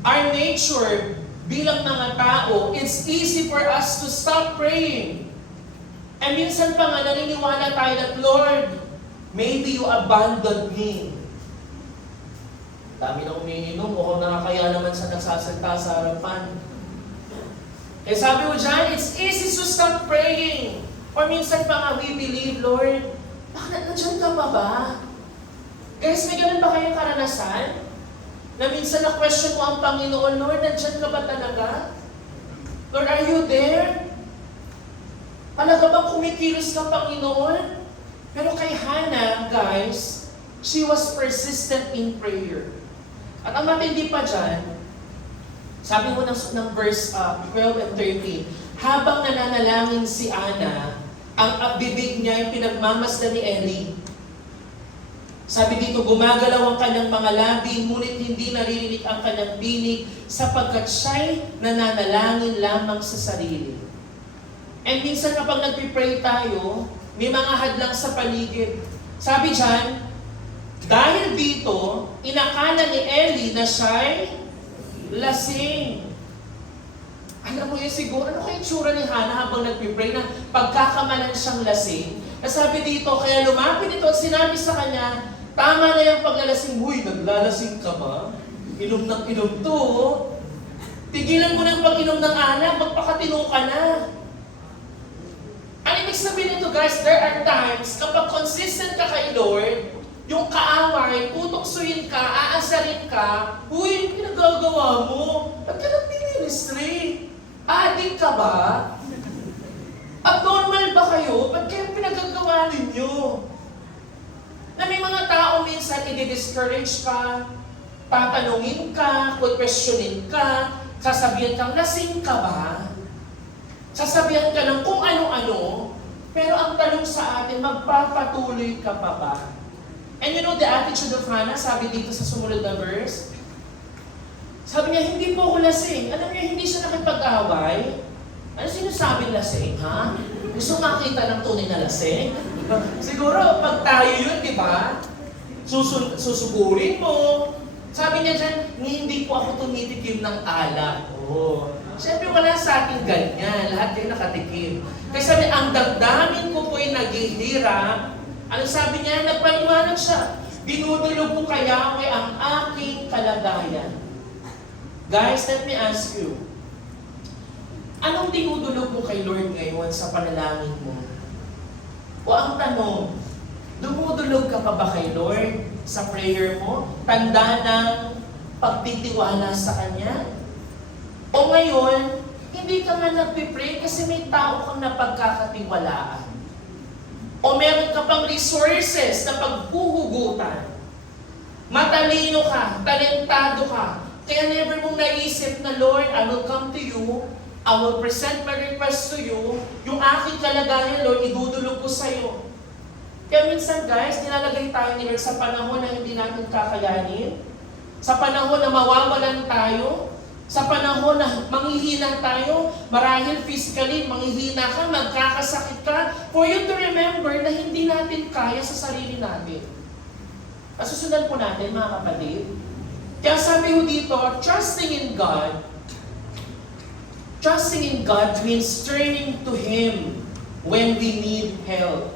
our nature bilang mga tao, it's easy for us to stop praying. And minsan pa nga naniniwala tayo that, Lord, maybe you abandoned me. Dami na umiinom, mukhang nakakaya naman sa nagsasalita sa harapan. Eh sabi mo dyan, it's easy to stop praying. Or minsan pa nga we believe, Lord, bakit nandiyan ka pa ba? Guys, may ganun ba kayong karanasan? Na minsan na-question mo ang Panginoon, Lord, nandiyan ka ba talaga? Lord, are you there? Talaga bang kumikilos ka, Panginoon? Pero kay Hannah, guys, she was persistent in prayer. At ang matindi pa dyan, sabi mo ng verse 12 and 13, habang nananalangin si Hannah, ang bibig niya yung pinagmamasdan ni Eli. Sabi dito, gumagalaw ang kanyang mga labi, ngunit hindi naririnig ang kanyang tinig, sapagkat siya'y nananalangin lamang sa sarili. And minsan kapag nagpipray tayo, may mga hadlang sa paligid. Sabi dyan, dahil dito, inakala ni Eli na siya'y lasing. Alam mo yun siguro, ano kaya itsura ni Hannah habang nagpipray na pagkakamalan siyang lasing? Sabi dito, kaya lumapit ito at sinabi sa kanya, tama na yung paglalasing. Uy, naglalasing ka ba? Inom ng inom to. Tigilan mo ng pag-inom ng alak, magpakatino ka na. Ang ibig sabihin nito guys, there are times kapag consistent ka kay Lord, yung kaaway, tutoksuin ka, aasarin ka, uy, pinagagawa mo, ba't ka nag-ministry? Adik ka ba? Abnormal ba kayo? Ba't kayo pinagagawa ninyo? Na may mga tao minsan i-discourage ka, tatanungin ka, questionin ka, sasabihan kang lasing ka ba? Sasabihan ka ng kung ano-ano, pero ang tanong sa atin, magpapatuloy ka pa ba? And you know the attitude of Hannah, sabi dito sa sumunod na verse, sabi niya, hindi po ako lasing. Alam niya, hindi siya nakipag-away. Ano sinasabing lasing, ha? Gusto makita ng tunay na lasing? Siguro, pag tayo yun, di ba? Susugurin mo. Sabi niya dyan, hindi po ako tumitikim ng alak. Oh. Siyempre, wala sa ating ganyan. Lahat kayo nakatikim. Kaya sabi, ang damdamin ko po'y naghihirap. Ano sabi niya? Nagpaliwanag siya. Dinudulog ko kaya ang aking kalagayan. Guys, let me ask you. Anong dinudulog mo kay Lord ngayon sa panalangin mo? O ang tanong, dumudulog ka pa ba kay Lord sa prayer mo? Tanda ng pagtitiwala sa Kanya? O ngayon, hindi ka nga nagpipray kasi may tao kang napagkakatiwalaan. O meron ka pang resources na paghuhugutan. Matalino ka, talentado ka, kaya never mong naisip na, Lord, I will come to you, I will present my request to you, yung aking kalagayan, Lord, idudulog ko sa iyo. Kaya minsan, guys, nilalagay tayo ni Lord sa panahon na hindi natin kakayanin, sa panahon na mawawalan tayo, sa panahon na manghihina tayo, marahil physically, manghihina ka, magkakasakit ka, for you to remember na hindi natin kaya sa sarili natin. Masusundan po natin mga kapatid. Kaya sabi ho dito, trusting in God means turning to Him when we need help.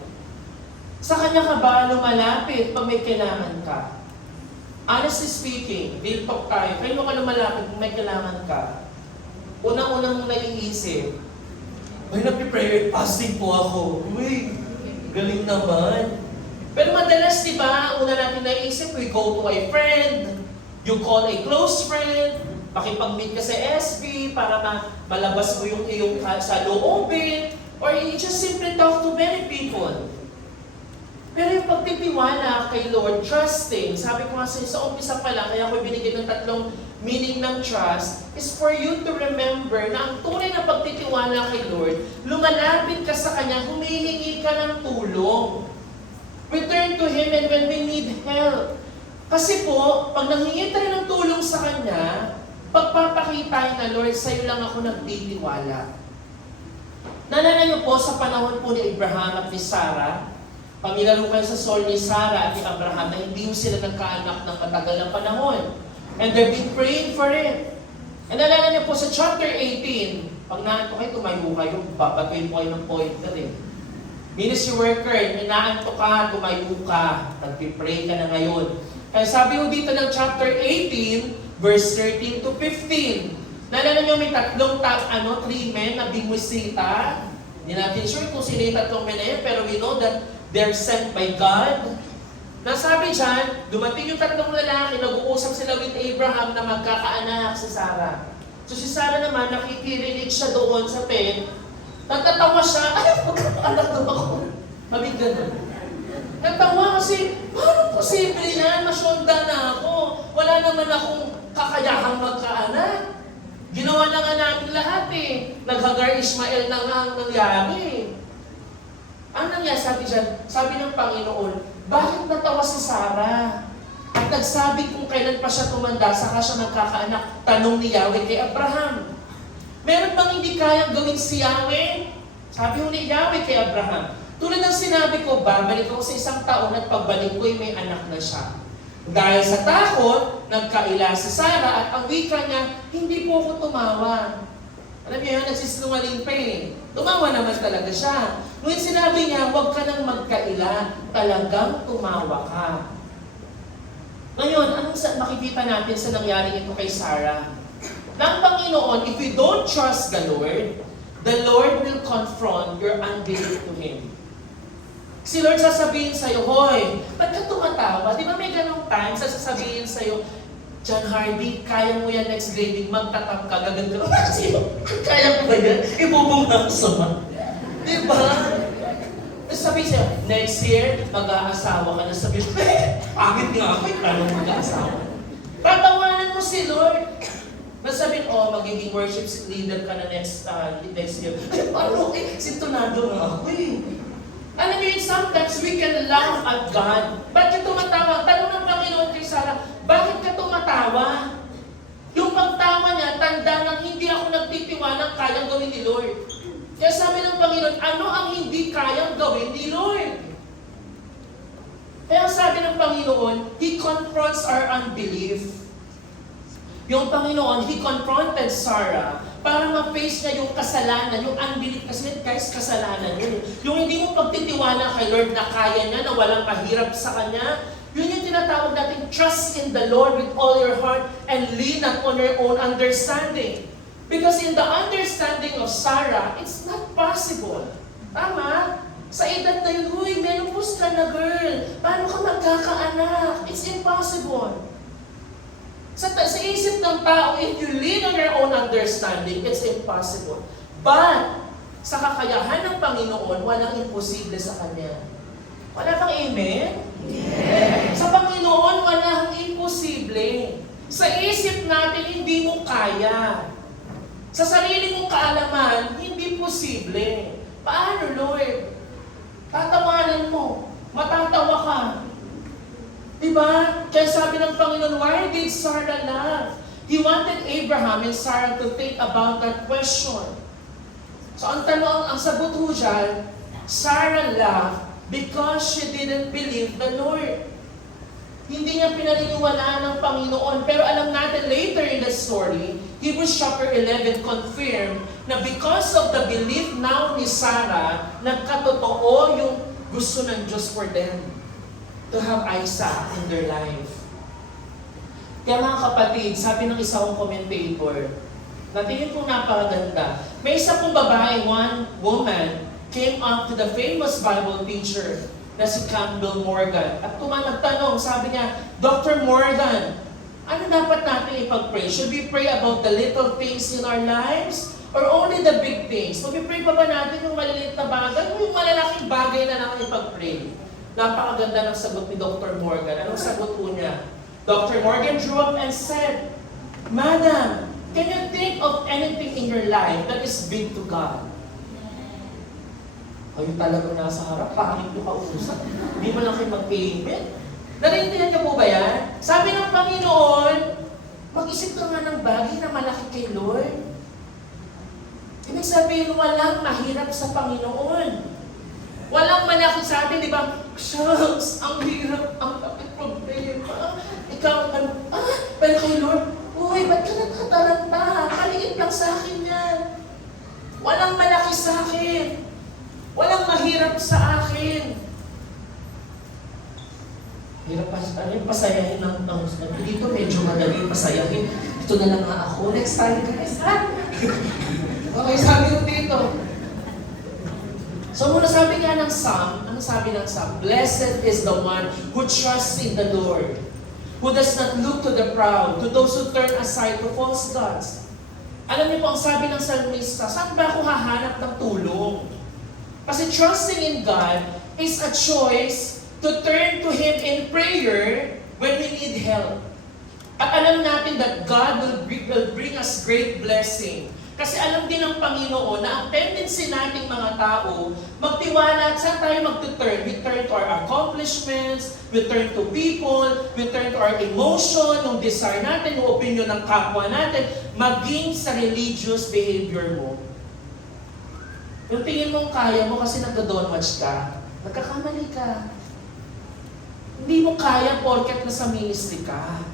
Sa Kanya ka ba lumalapit pag may kailangan ka? Honestly speaking, real talk tayo, kayo ka lumalapit kung may kailangan ka. Unang-unang naiisip, ay, nagpi-prayer fasting po ako. Uy, galing naman. Pero madalas, di ba, una natin naisip, we go to a friend, you call a close friend, makipag-meet ka sa SB para malabas mo yung iyong sa loobin, or you just simply talk to many people. Pero yung pagtitiwala kay Lord, trusting, sabi ko nga sa umpisa pa lang, kaya ako binigyan ng 3 meaning ng trust, is for you to remember na ang tunay na pagtitiwala kay Lord, lumalapit ka sa Kanya, humihingi ka ng tulong. We turn to Him and when we need help. Kasi po, pag nanghingi tayo ng tulong sa Kanya, pagpapakita na, Lord, sa'yo lang ako nagtitiwala. Naalala niyo po sa panahon po ni Abraham at ni Sarah, pamilaro kayo sa story ni Sarah at ni Abraham na hindi sila nagkaanak ng matagal na panahon. And they've been praying for it. And naalala niyo po sa chapter 18, pag naanto kayo, tumayo kayo, babatuin po kayo ng pointer eh. Ministry worker, inaanto ka, tumayo ka, nagpipray ka na ngayon. Kaya sabi ko dito ng chapter 18, verse 13 to 15. Naalala niyo may 3 men na bimusita. Hindi natin sure kung sino yung 3 men na yan, pero we know that they're sent by God. Nasabi dyan, dumating yung 3 lalaki, nag-uusap sila with Abraham na magkakaanak si Sarah. So si Sarah naman, nakikirinig siya doon sa tent, natatawa siya, ay, magkakaanak daw ako. Mabig ganun. Natawa kasi, paano posible yan? Masyonda na ako. Wala naman akong kakayahang magkaanak. Ginawa na nga namin lahat eh. Naghagar Ishmael na nga ang nangyari. Ang nangyari, sabi ng Panginoon, bakit natawa si Sarah? At nagsabi kung kailan pa siya tumanda, saka siya nagkakaanak, tanong ni Yahweh kay Abraham. Meron bang hindi kayang gawin si Yahweh? Sabi ni Yahweh kay Abraham, tulad ng sinabi ko, babalik ako sa 1 taon at pagbalik ko'y may anak na siya. Dahil sa takot, nagkaila si Sarah at ang wika niya, hindi po ako tumawa. Alam niyo yan, nagsisinungaling pa eh. Tumawa naman talaga siya. Ngunit sinabi niya, huwag ka nang magkaila, talagang tumawa ka. Ngayon, anong makikita natin sa nangyari ito kay Sarah? Ng Panginoon, if you don't trust the Lord will confront your unbelief to Him. Si Lord sasabihin sa'yo, hoy, ba't ka tumatawa? Di ba may ganong time, sasabihin sa'yo, John Hardy, kaya mo yan next grading, magtatap ka, gaganto. Kaya mo ba yan? Ibubunga ko sa man. Di ba? Tapos sabihin sa'yo, next year, mag-aasawa ka na. Sabihin, pangit nga ako, paano mag-aasawa? Tatawanan mo si Lord. Nasabihin, magiging worship leader ka na next year. Ay, paano? Sintonado nga ako eh. Alam niyo yun, sometimes we can laugh at God. Bakit tumatawa? Tanong ng Panginoon kay Sarah, bakit ka tumatawa? Yung pagtawa niya, tanda ng hindi ako nagtitiwala kayang gawin ni Lord. Kaya sabi ng Panginoon, ano ang hindi kayang gawin ni Lord? Kaya sabi ng Panginoon, He confronts our unbelief. Yung Panginoon, He confronted Sarah para ma-face niya yung kasalanan, yung unbelief. Kasi guys, kasalanan yun. Yung hindi mo pagtitiwala kay Lord na kaya niya, na walang mahirap sa Kanya, yun yung tinatawag natin, trust in the Lord with all your heart and lean not on your own understanding. Because in the understanding of Sarah, it's not possible. Tama? Sa edad na yun, huy, menopause ka na girl. Paano ka magkakaanak? It's impossible. Sa isip ng tao, if you lean on your own understanding, it's impossible. But, sa kakayahan ng Panginoon, walang imposible sa Kanya. Wala bang amen? Yes. Sa Panginoon, walang imposible. Sa isip natin, hindi mo kaya. Sa sarili mong kaalaman, hindi posible. Paano, Lord? Tatawanan mo. Matatawa ka. Diba? Kaya sabi ng Panginoon, why did Sarah laugh? He wanted Abraham and Sarah to think about that question. So ang tanong, ang sagot ho dyan, Sarah laughed because she didn't believe the Lord. Hindi niya pinaniniwalaan ng Panginoon. Pero alam natin later in the story, Hebrews chapter 11 confirmed na because of the belief now ni Sarah, nagkatotoo yung gusto ng Diyos for them to have Isaac in their life. Kaya mga kapatid, sabi ng isa kong commentator, na tingin kong napakaganda, may isa pong babae, one woman, came up to the famous Bible teacher na si Campbell Morgan. At nagtanong, sabi niya, Dr. Morgan, ano dapat natin ipag-pray? Should we pray about the little things in our lives? Or only the big things? Mag-pray pa ba natin yung maliliit na bagay? O yung malalaking bagay na lang ipag-pray? Napakaganda ng sagot ni Dr. Morgan. Anong sagot po niya? Dr. Morgan drew up and said, Madam, can you think of anything in your life that is big to God? Ayun talagang nasa harap, pangit yung kausap. Hindi mo lang kayo mag-amen. Nariintindihan niyo po ba yan? Sabi ng Panginoon, mag-isip ka nga ng bagay na malaki kay Lord. Ibig sabihin, walang mahirap sa Panginoon. Walang malaki sa atin, di ba? Shucks, ang hirap, ang kapit problema. Ikaw, pero kay Lord, uy, ba't ka nagtataranta? Maliit lang sa akin yan. Walang malaki sa akin. Walang mahirap sa akin. Hirap pa, pasayahin ng dito medyo madali pasayahin. Ito na lang nga ako. Next time, guys, ha? Okay, sabi ko dito. So muna sabi nga ng Psalm, ano sabi ng Psalm? Blessed is the one who trusts in the Lord, who does not look to the proud, to those who turn aside to false gods. Alam niyo po, ang sabi ng Psalmista, saan ba ako hahanap ng tulong? Kasi trusting in God is a choice to turn to Him in prayer when we need help. At alam natin that God will bring us great blessing. Kasi alam din ng Panginoon na ang tendency nating mga tao, magtiwala at saan tayo mag-turn? We turn to our accomplishments, we turn to people, we turn to our emotion, yung desire natin, yung opinion ng kapwa natin, maging sa religious behavior mo. Yung tingin mong kaya mo kasi nagdo-donwatch ka, nagkakamali ka. Hindi mo kaya porket nasa ministry ka.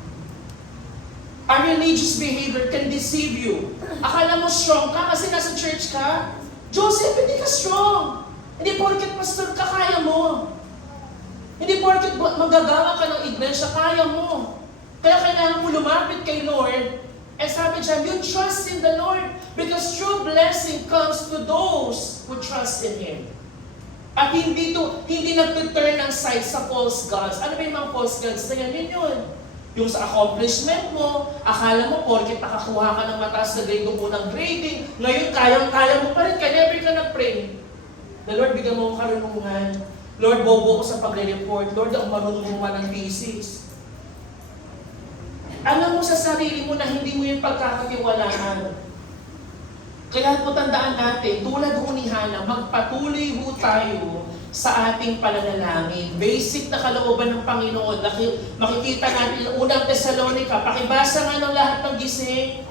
Our religious behavior can deceive you. Akala mo strong ka kasi nasa church ka? Joseph, hindi ka strong. Hindi porket pastor ka, kaya mo. Hindi porket magagawa ka ng iglesia, kaya mo. Kaya kailangan mo lumapit kay Lord. And sabi dyan, you trust in the Lord because true blessing comes to those who trust in Him. At hindi nag-turn ang side sa false gods. Ano ba yung mga false gods na yan? Yun. Yung sa accomplishment mo, akala mo porket nakakuha ka ng mataas na grade ng unang grading, ngayon kaya mo pa rin, kaya never ka nag-pray. The Lord, bigyan mo karunungan. Lord, bobo ko sa pagre-report. Lord, ang marunong mo man ng thesis. Alam mo sa sarili mo na hindi mo yung pagkakatiwalaan. Kaya po tandaan natin, tulad ho ni Hannah, magpatuloy ho tayo sa ating pananalangin. Basic na kalooban ng Panginoon. Makikita natin yung unang Thessalonica. Pakibasa nga ng lahat ng gising.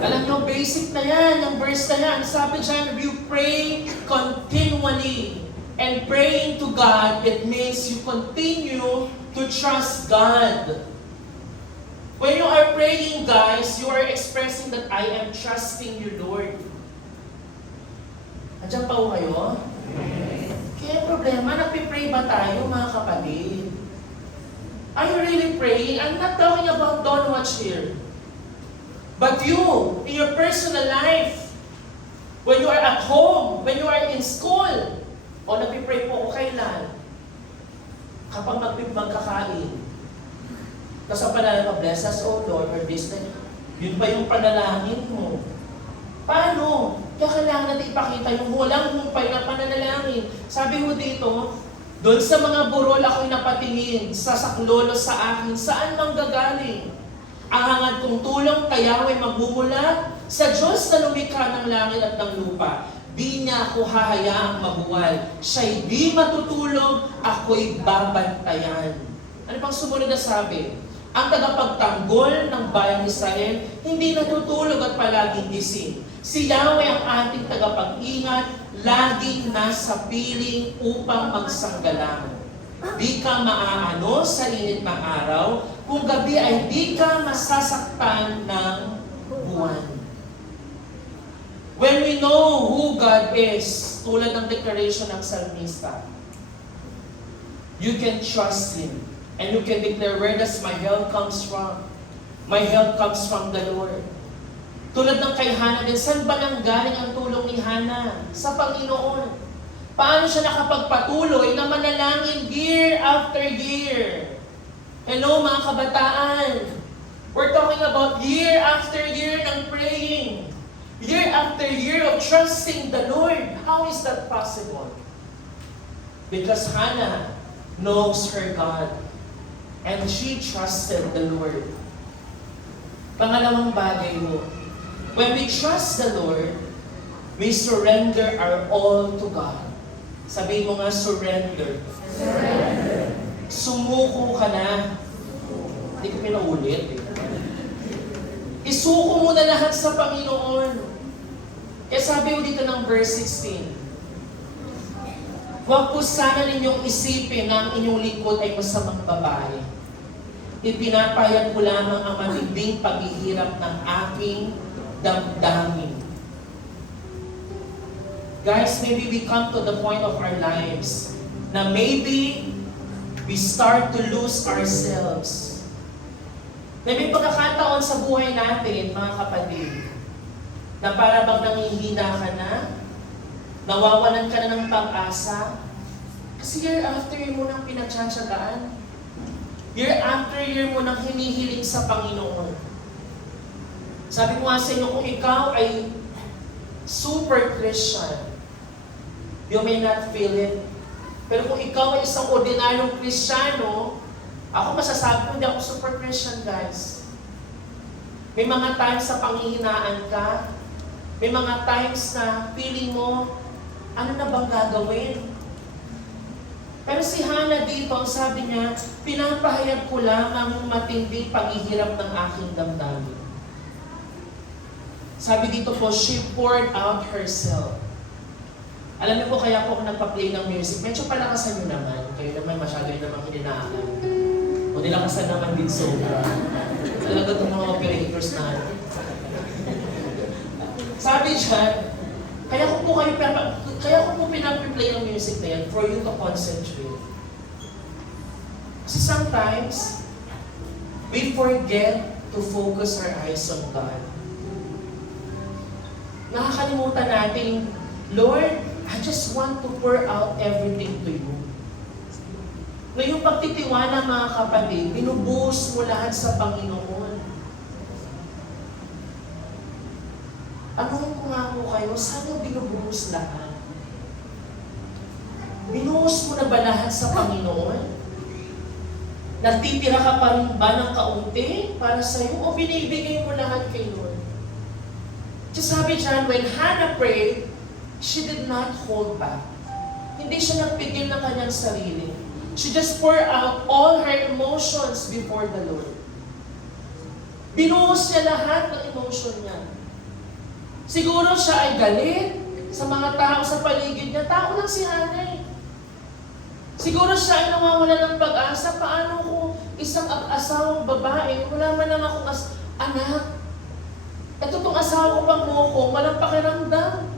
Alam nyo, basic na yan, yung verse na yan. Sabi dyan, you pray continually. And praying to God, it means you continue to trust God. When you are praying, guys, you are expressing that I am trusting you, Lord. Andiyan pa ho kayo? Kaya problema, nagpipray ba tayo, mga kapatid? Are you really praying? I'm not talking about don't watch here. But you, in your personal life, when you are at home, when you are in school, o nagpipray po ko kailan? Kapag magkakain. Tapos ang panalangin, bless us, O Lord, or this, yun ba yung panalangin mo? Paano? Kaya kailangan natin ipakita yung walang humpay na pananalangin. Sabi mo dito, doon sa mga burol ako'y napatingin, sa saklolo sa akin, saan mang gagaling? Ang hangad kong tulong kaya ay magmumula sa Diyos na lumikha ng langit at ng lupa. Di niya ako hahayaang mabuwal. Siya'y di matutulog, ako'y babantayan. Ano pang sumunod na sabi? Ang tagapagtanggol ng bayang Israel, hindi natutulog at palaging gising. Si Yahweh ang ating tagapag-ingat, laging nasa piling upang magsanggalang. Di ka maaano sa init ng araw, kung gabi ay di ka masasaktan ng buwan. When we know who God is, tulad ng declaration ng Salmista, you can trust Him. And you can declare, where does my help comes from? My help comes from the Lord. Tulad ng kay Hannah din, saan ba nang galing ang tulong ni Hannah? Sa Panginoon. Paano siya nakapagpatuloy na manalangin year after year? Hello mga kabataan. We're talking about year after year ng praying. Year after year of trusting the Lord. How is that possible? Because Hannah knows her God. And she trusted the Lord. Pangalawang bagay mo, when we trust the Lord, we surrender our all to God. Sabihin mo nga, surrender. Surrender. Sumuko ka na. Hindi ko pinaulit. Isuko mo na lahat sa Panginoon. Kaya sabi ko dito ng verse 16, huwag po sana ninyong isipin na ang inyong likod ay masamang babae. Ipinapahayag ko lamang ang matinding paghihirap ng aking damdamin. Guys, maybe we come to the point of our lives na maybe we start to lose ourselves. Maybe pagkakataon sa buhay natin, mga kapatid, na para bang nangihina ka na, nawawalan ka na ng pag-asa, kasi year after year mo nang pinagtsatsagaan, year after year mo nang hinihiling sa Panginoon. Sabi ko nga sa inyo, kung ikaw ay super Christian, you may not feel it. Pero kung ikaw ay isang ordinaryong Kristiyano, ako masasabi ko, hindi ako super Christian, guys. May mga times sa panghihinaan ka, may mga times na feeling mo, ano na bang gagawin? Pero si Hannah dito, ang sabi niya, pinapahayag ko lang ang matinding paghihirap ng aking damdamin. Sabi dito po, she poured out herself. Alam niyo po, kaya po ako nagpa-play ng music, medyo palakasan niyo naman. Kayo naman masyado yun naman hininaan. O nilakasan naman din sobra. Talaga itong mga operators na. Sabi dyan, kaya ko po pinaplay ng music na yan for you to concentrate. Kasi sometimes, we forget to focus our eyes on God. Nakakalimutan natin, Lord, I just want to pour out everything to you. Na yung pagtitiwala, mga kapatid, binubuhos mo lahat sa Panginoon. Tanungin ko nga po kayo, saan mo binubuhos lahat? Binuhos mo na ba lahat sa Panginoon? Nagtitira ka pa rin ba ng kaunti para sa'yo? O binibigay mo lahat kay Lord? Just sabi dyan, when Hannah prayed, she did not hold back. Hindi siya nagpigil ng kanyang sarili. She just poured out all her emotions before the Lord. Binuhos niya lahat ng emotion niya. Siguro siya ay galit sa mga tao sa paligid niya. Tao lang si Hannah eh. Siguro siya ay nawawala ng pag-asa. Paano kung isang asawang babae, wala man lang akong anak. Ito tong asawa ko pang moko, walang pakiramdam.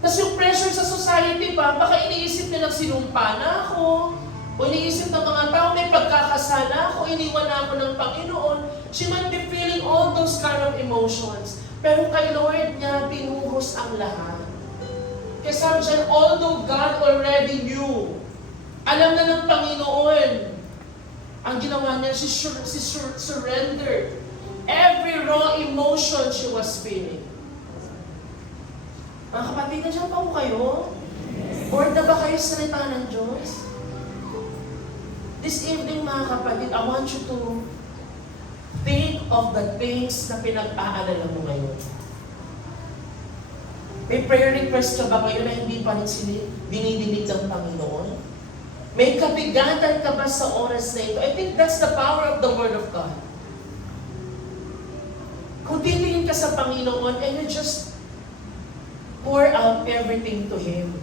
Tapos yung pressure sa society pa, baka iniisip nilang sinumpa na ako, o iniisip ng mga tao, may pagkakasala ako, iniwan na ako ng Panginoon. She might be feeling all those kind of emotions. Pero kay Lord niya, binuhos ang lahat. Kaya sabi siya, although God already knew, alam na ng Panginoon, ang ginawa niya, she surrendered every raw emotion she was feeling. Mga kapatid, nandiyan pa po kayo? Bored na ba kayo sa salita ng Diyos? This evening, mga kapatid, I want you to think of the things na pinag-aalala mo ngayon. May prayer request ka ba ngayon na hindi pa rin dinidinig ng Panginoon? May kabigatan ka ba sa oras na ito? I think that's the power of the Word of God. Kung titingin ka sa Panginoon and you just pour out everything to Him.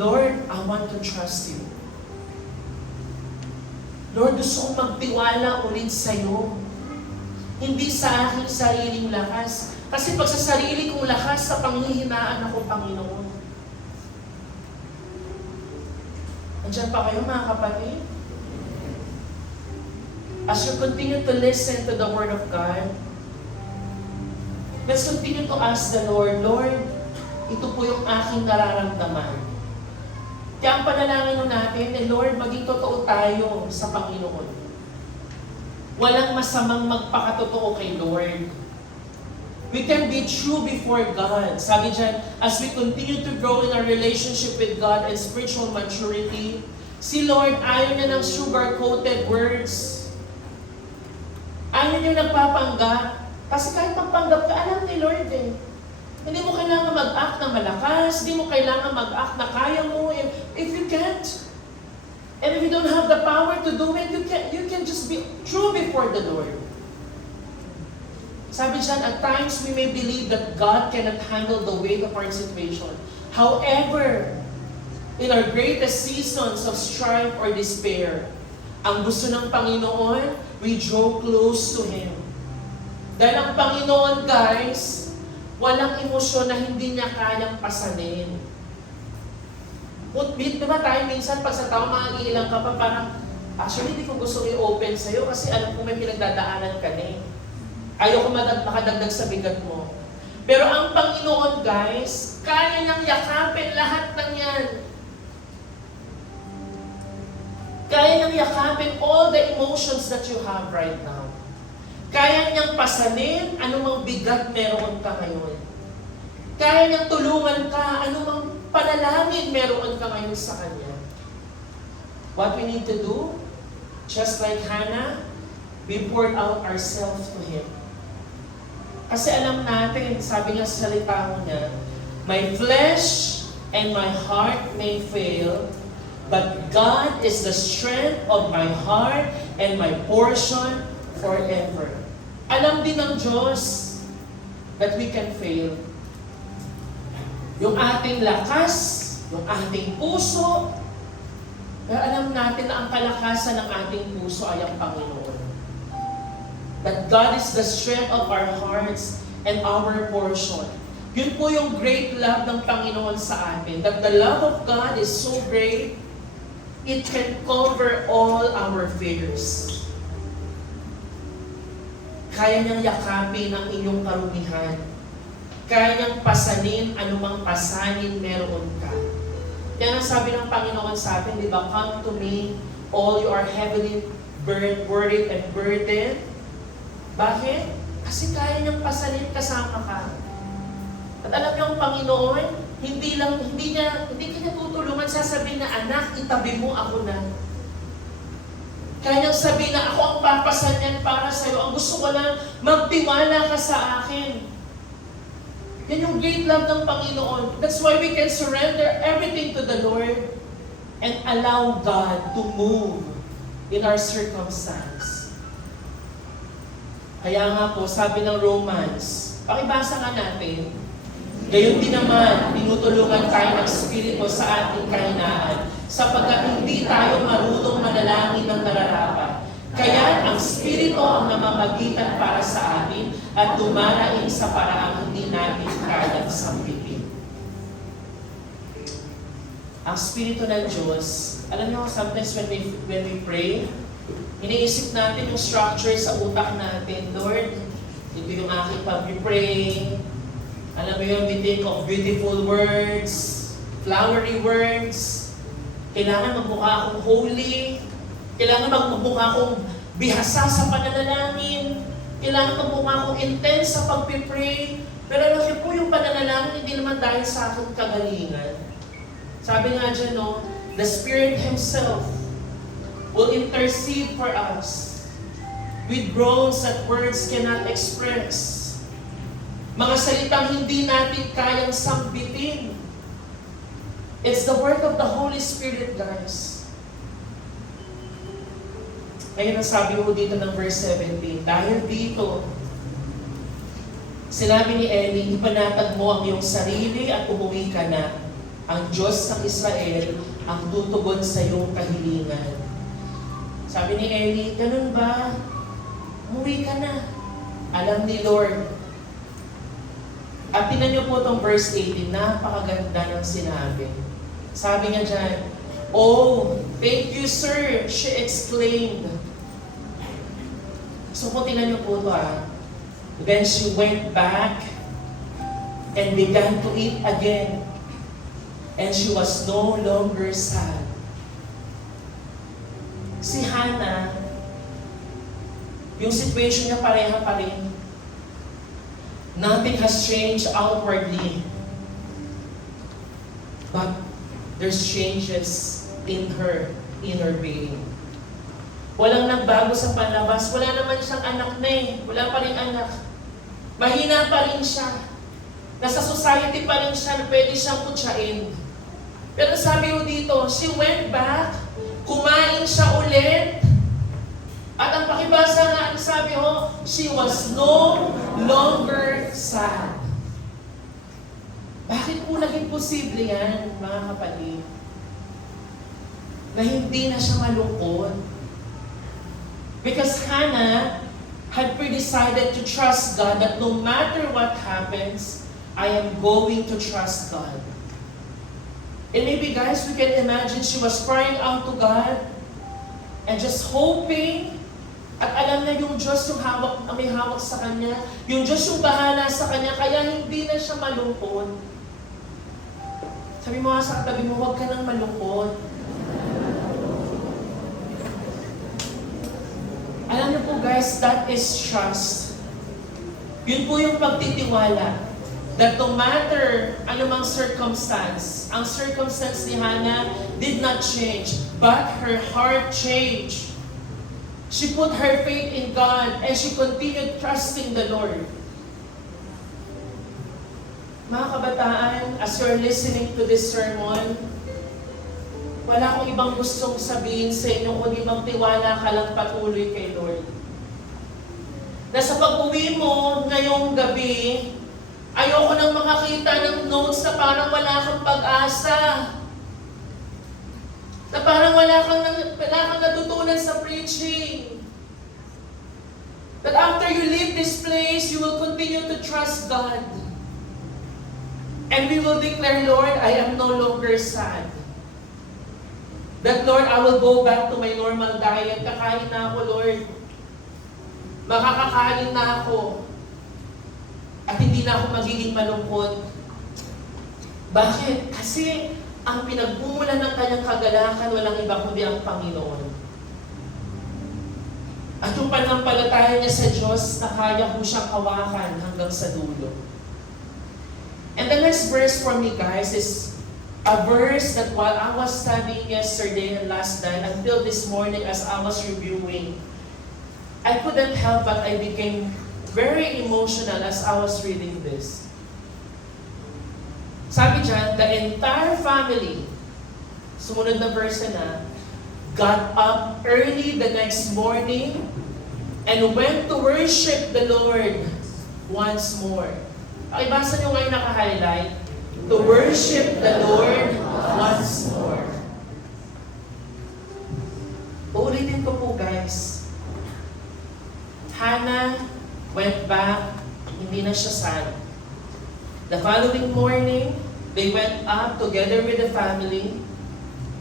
Lord, I want to trust you. Lord, gusto kong magtiwala ulit sa'yo. Hindi sa aking sariling lakas. Kasi pag sa sarili kong lakas, sa panghihinaan ako, Panginoon. Andiyan pa kayo, mga kapatid? As you continue to listen to the Word of God, let's continue to ask the Lord, Lord, ito po yung aking nararamdaman. Kaya ang panalangin natin, Lord, maging totoo tayo sa Panginoon. Walang masamang magpakatotoo kay Lord. We can be true before God. Sabi dyan, as we continue to grow in our relationship with God and spiritual maturity, si Lord, ayaw niya ng sugar-coated words. Ayaw niya nagpapanggap. Kasi kahit magpanggap ka, alam ni Lord eh. Hindi mo kailangan mag-act na malakas, hindi mo kailangan mag-act na kaya mo. If you can't, and if you don't have the power to do it, you can just be true before the Lord. Sabi dyan, at times we may believe that God cannot handle the weight of our situation. However, in our greatest seasons of strife or despair, ang gusto ng Panginoon, we draw close to Him. Dahil ang Panginoon, guys, walang emosyon na hindi niya kayang pasanin. Di ba tayo minsan pag sa tao mangiilang ka pa parang, actually hindi ko gusto i-open sa'yo kasi alam ko may pinagdadaanan ka na eh. Ayaw ko makadagdag sa bigat mo. Pero ang Panginoon, guys, kaya niyang yakapin lahat ng yan. Kaya niyang yakapin all the emotions that you have right now. Kaya niyang pasanin anumang bigat meron ka ngayon. Kaya niyang tulungan ka anumang panalangin meron ka ngayon sa Kanya. What we need to do, just like Hannah, we poured out ourselves to Him. Kasi alam natin, sabi niya sa salita mo niya, my flesh and my heart may fail, but God is the strength of my heart and my portion forever. Alam din ng Diyos that we can fail. Yung ating lakas, yung ating puso, pero alam natin na ang kalakasan ng ating puso ay ang Panginoon. That God is the strength of our hearts and our portion. Yun po yung great love ng Panginoon sa atin. That the love of God is so great, it can cover all our fears. Kaya niyang yakapin ang inyong karumihan. Kaya niyang pasanin anumang pasanin meron ka. Yan ang sabi ng Panginoon sa atin, di ba? Come to me, all you are heavily worried and burdened. Bakit? Kasi kaya niyang pasanin kasama ka. At alam niyo ang Panginoon, hindi ka niya tutulungan, sasabihin na, anak, itabi mo ako na. Kaya niyang sabihin na ako ang papasan yan para sa'yo. Ang gusto ko lang, magtiwala ka sa akin. Yan yung great love ng Panginoon. That's why we can surrender everything to the Lord and allow God to move in our circumstance. Kaya nga po, sabi ng Romans, pakibasa nga natin, gayon din naman, tinutulungan tayo ng Espiritu sa ating kahinaan, sapagkat hindi tayo marunong manalangin ng nararapat. Kaya ang Espiritu ang namamagitan para sa atin at dumaraing sa paraang hindi natin kayang sampitin. Ang Espiritu ng Diyos, alam niyo, sometimes when we pray, iniisip natin yung structure sa utak natin. Lord, ito yung aking pag-pray. Alam mo yun, we think of beautiful words, flowery words. Kailangan magmukha akong holy. Kailangan magmukha akong bihasa sa pananalangin. Kailangan magmukha akong intense sa pag-pray. Pero alam niyo po, yung pananalangin hindi naman dahil sa aking kagalingan. Sabi nga dyan, no, the Spirit Himself will intercede for us with groans that words cannot express. Mga salitang hindi natin kayang sambitin. It's the work of the Holy Spirit, guys. Ngayon ang sabi mo dito ng verse 17, dahil dito, sinabi ni Eli, ipanatag mo ang iyong sarili at umuwi ka na. ang Diyos ng Israel ang tutugon sa iyong kahilingan. Sabi ni Eli, ganun ba? Umuwi ka na. Alam ni Lord. At tingnan niyo po itong verse 18, napakaganda ng sinabi. Sabi niya dyan, "Oh, thank you, sir," she exclaimed. So kung tingnan niyo po ito Then she went back and began to eat again. And she was no longer sad. Si Hannah, yung situation niya pareha pa rin. Nothing has changed outwardly. But there's changes in her inner being. Walang nagbago sa panlabas. Wala naman siyang anak na Wala pa rin anak. Mahina pa rin siya. Nasa society pa rin siya na pwede siyang kutsain. Pero sabi ko dito, she went back, kumain siya ulit. At ang pakibasa nga, ang sabi ko, she was no longer sad. Bakit po naging posible yan, mga kapatid? Na hindi na siya malungkot. Because Hannah had pre-decided to trust God that no matter what happens, I am going to trust God. And maybe guys, we can imagine she was crying out to God and just hoping at alam na yung Diyos yung may hawak sa kanya, yung Diyos yung bahala sa kanya, kaya hindi na siya malungkot. Sabi mo nga sa katabi mo, huwag ka nang malungkot. Alam niyo po guys, that is trust. Yun po yung pagtitiwala. That no matter anumang circumstance, ang circumstance ni Hannah did not change, but her heart changed. She put her faith in God and she continued trusting the Lord. Mga kabataan, as you're listening to this sermon, wala akong ibang gustong sabihin sa inyo kundi magtiwala ka lang patuloy kay Lord. Na sa pag-uwi mo ngayong gabi, ayoko nang makakita ng notes na parang wala kang pag-asa. Na parang wala kang natutunan sa preaching. That after you leave this place, you will continue to trust God. And we will declare, Lord, I am no longer sad. That, Lord, I will go back to my normal diet. Kakain na ako, Lord. Makakakain na ako. At hindi na ako magiging malungkot. Bakit? Kasi ang pinagmumulan ng kanyang kagalakan, walang iba kundi ang Panginoon. At yung panampalataya niya sa Diyos, na kaya ko siyang hawakan hanggang sa dulo. And the next verse for me, guys, is a verse that while I was studying yesterday and last night, until this morning as I was reviewing, I couldn't help but I became very emotional as I was reading this. Sabi dyan, the entire family, sumunod na verse na, got up early the next morning and went to worship the Lord once more. Pakibasa nyo ngayon naka-highlight, to worship the Lord once more. Uulitin ko po guys. Hannah went back, hindi na siya sad. The following morning, they went up together with the family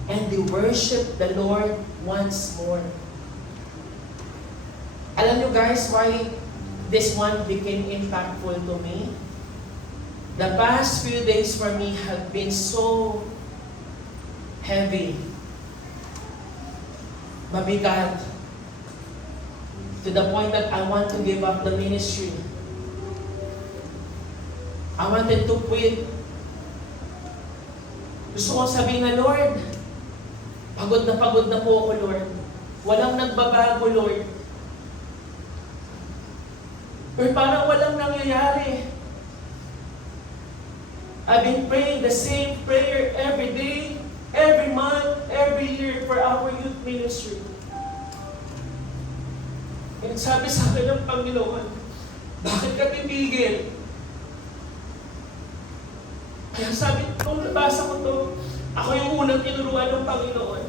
and they worshiped the Lord once more. Alam nyo guys why this one became impactful to me? The past few days for me have been so heavy, mabigat, to the point that I want to give up the ministry. I wanted to quit. Gusto ko sabihin na, Lord, pagod na po ako, Lord. Walang nagbabago, Lord. Or parang walang nangyayari. I've been praying the same prayer every day, every month, every year for our youth ministry. And sabi sa akin ng Panginoon, bakit ka titigil? Kaya sabi, nung nabasa ko to, ako yung unang tinuruan ng Panginoon.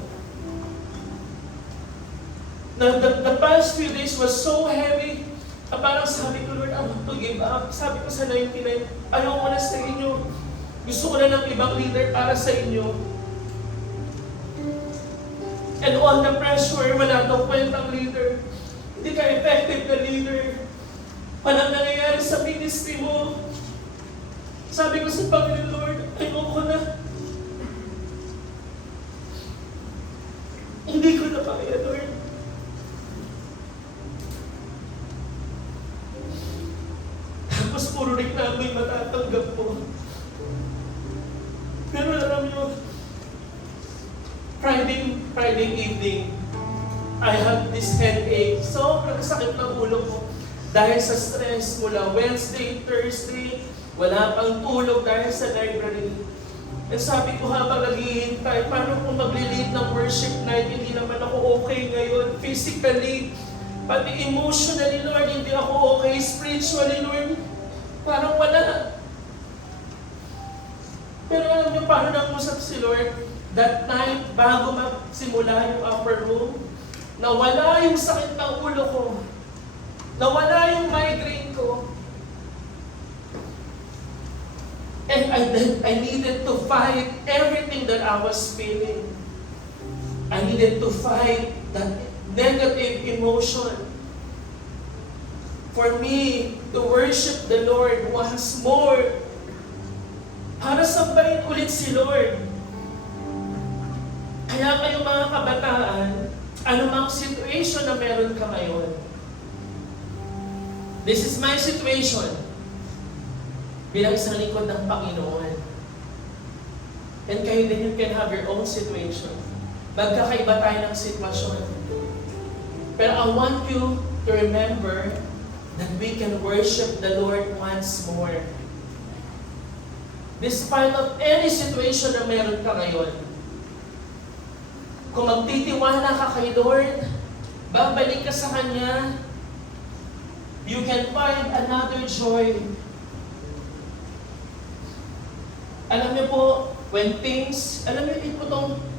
The past few days was so heavy, na parang sabi ko, Lord, I want to give up. Sabi ko sa 99, ayaw ko na sa inyo. Gusto ko na ng ibang leader para sa inyo. And all the pressure, wala daw kwentang leader. Hindi ka effective na leader. Walang nangyayari sa ministry mo. Sabi ko sa Panginoon, Lord, ayoko na. Hindi ko na kaya, Lord. Tapos puro reklamo yung matatanggap ko. Pero alam nyo, Friday evening, I had this headache. Sobrang sakit ng ulo ko. Dahil sa stress mula Wednesday, Thursday, wala pang tulog dahil sa library. And sabi ko habang naghihintay, paano kung magli-lead ng worship night, hindi naman ako okay ngayon, physically, pati emotionally, Lord, hindi ako okay, spiritually, Lord, parang wala. Pero alam niyo, paano nangusap si Lord? That night, bago magsimula yung upper room, nawala yung sakit ng ulo ko, nawala yung migraine ko, and I needed to fight everything that I was feeling. I needed to fight that negative emotion. For me, to worship the Lord once more. Para sambahin ulit si Lord. Kaya kayo mga kabataan, anumang situation na meron ka ngayon, this is my situation. Bilang isang lingkod ng Panginoon. And kayo din, you can have your own situation. Magkakaiba tayo ng sitwasyon. Pero I want you to remember that we can worship the Lord once more. Despite of any situation na meron ka ngayon, kung magtitiwala ka kay Lord, babalik ka sa Kanya, you can find another joy. Alam niyo po, when things, alam niyo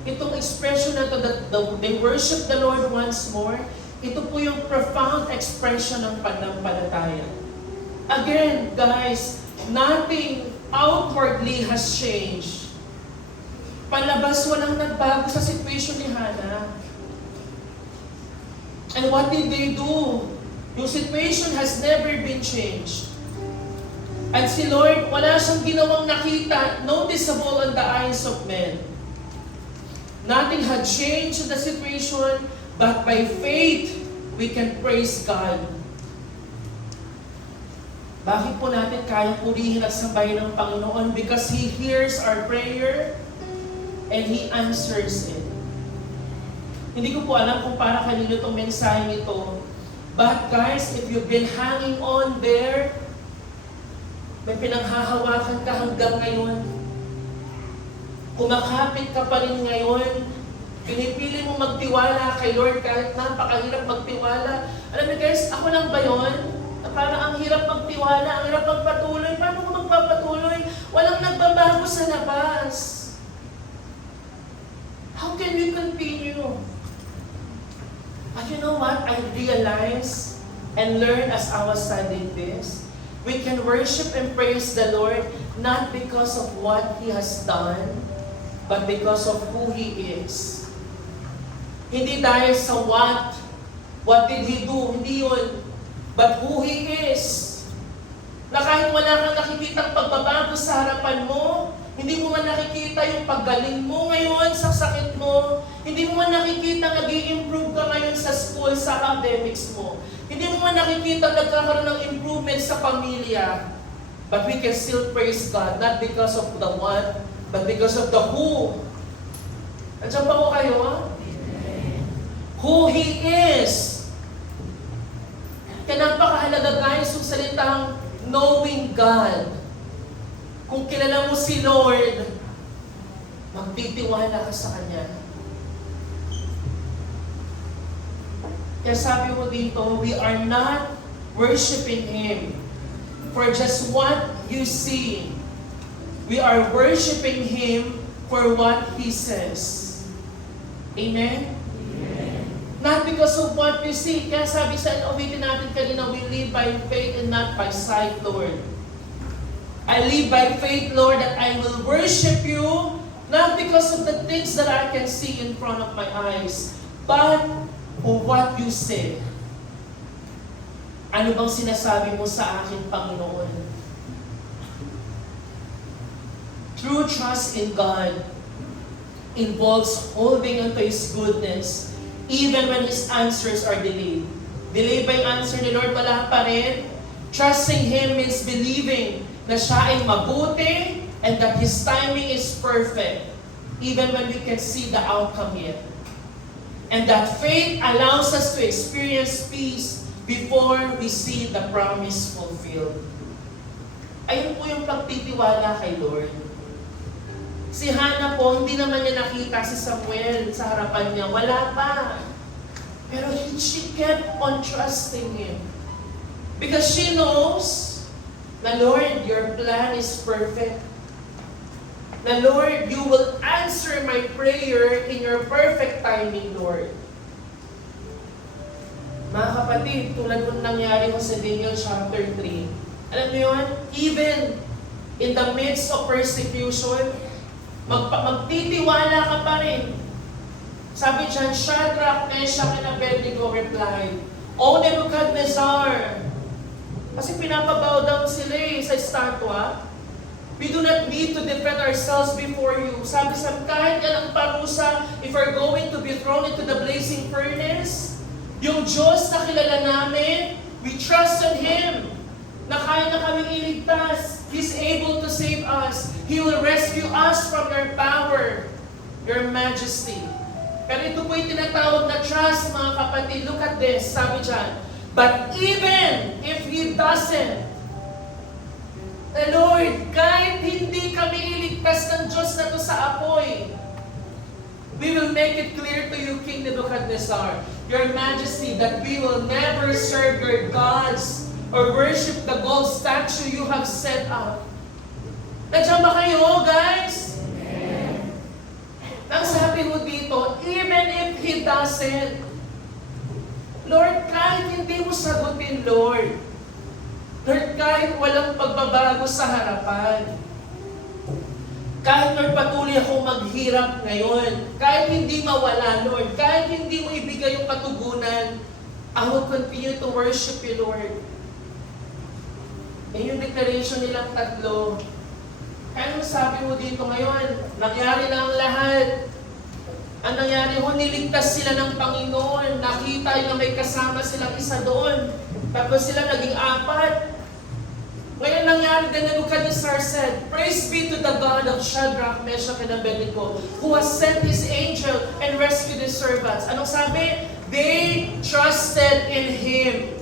itong expression na to, that they worship the Lord once more, ito po yung profound expression ng pananampalataya. Again, guys, nothing outwardly has changed. Palabas, walang nagbago sa situation ni Hannah. And what did they do? Yung situation has never been changed. At si Lord, wala siyang ginawang nakita, noticeable on the eyes of men. Nothing had changed in the situation, but by faith, we can praise God. Bakit po natin kaya purihin at sambahin ng Panginoon? Because He hears our prayer and He answers it. Hindi ko po alam kung para kanino itong mensahe ito. But guys, if you've been hanging on there, may pinanghahawakan ka hanggang ngayon. Kumakapit ka pa rin ngayon. Pinipili mo magtiwala kay Lord kahit napakahirap magtiwala. Alam niyo guys, ako lang ba yun? Parang ang hirap magtiwala, ang hirap magpatuloy. Paano ko magpapatuloy? Walang nagbabago sa labas. How can we continue? But you know what? I realized and learned as I was studying this. We can worship and praise the Lord not because of what He has done, but because of who He is. Hindi dahil sa what did He do, hindi yun, but who He is. Na kahit wala kang nakikitang pagbabago sa harapan mo, hindi mo man nakikita yung paggaling mo ngayon sa sakit mo, hindi mo man nakikita nag-i-improve ka ngayon sa school, sa academics mo, hindi mo man nakikita nagkakaroon ng improvement sa pamilya, but we can still praise God, not because of the what, but because of the who. Nandiyan pa ko kayo, ha? Who He is. Kaya napakahalaga guys yung salitang knowing God. Kung kilala mo si Lord, magtitiwala ka sa Kanya. Kaya sabi ko dito, we are not worshiping Him for just what you see. We are worshiping Him for what He says. Amen? Not because of what we see. Kaya sabi sa awitin natin kanina, we live by faith and not by sight, Lord. I live by faith, Lord, that I will worship You, not because of the things that I can see in front of my eyes, but for what You said. Ano bang sinasabi mo sa akin, Panginoon? True trust in God involves holding onto His goodness even when His answers are delayed. Delayed ba yung answer ni Lord? Wala pa rin. Trusting Him means believing na siya ay mabuti and that His timing is perfect even when we can see the outcome yet. And that faith allows us to experience peace before we see the promise fulfilled. Ayun po yung pagtitiwala kay Lord. Si Hannah po, hindi naman niya nakita si Samuel sa harapan niya. Wala pa. Pero she kept on trusting Him. Because she knows na Lord, Your plan is perfect. Na Lord, You will answer my prayer in Your perfect timing, Lord. Mga kapatid, tulad nung nangyari ko sa Daniel chapter 3, alam niyo yun? Even in the midst of persecution, magtitiwala ka pa rin. Sabi dyan, Shadrach, Meshach, and Abednego replied, O Nebuchadnezzar, kasi pinapabow down sila sa estatwa, we do not need to defend ourselves before You. Sabi sa kahit yan ang parusa, if we're going to be thrown into the blazing furnace, yung Diyos na kilala namin, we trust in Him, na kaya na kaming iligtas. He's able to save us. He will rescue us from Your power, Your majesty. Pero ito po yung tinatawag na trust, mga kapatid. Look at this, sabi dyan. But even if He doesn't, the Lord, kahit hindi kami iligtas ng Diyos na to sa apoy, we will make it clear to You, King Nebuchadnezzar, Your majesty, that we will never serve Your gods or worship the gold statue You have set up. Nandiyan ba kayo, guys? Amen. Ang sabi mo dito, even if He doesn't, Lord, kahit hindi mo sagutin, Lord, kahit walang pagbabago sa harapan, kahit Lord, patuloy akong maghirap ngayon, kahit hindi mawala, Lord, kahit hindi mo ibigay yung katugunan, I will continue to worship You, Lord. Eh yung declaration nilang tatlo, kaya ano sabi mo dito ngayon? Nangyari na ang lahat. Ang nangyari ho, niligtas sila ng Panginoon. Nakita na may kasama silang isa doon. Tapos sila naging apat. Ngayon nangyari din, Nebuchadnezzar said, Praise be to the God of Shadrach, Meshach, and Abednego, who has sent His angel and rescued His servants. Anong sabi? They trusted in Him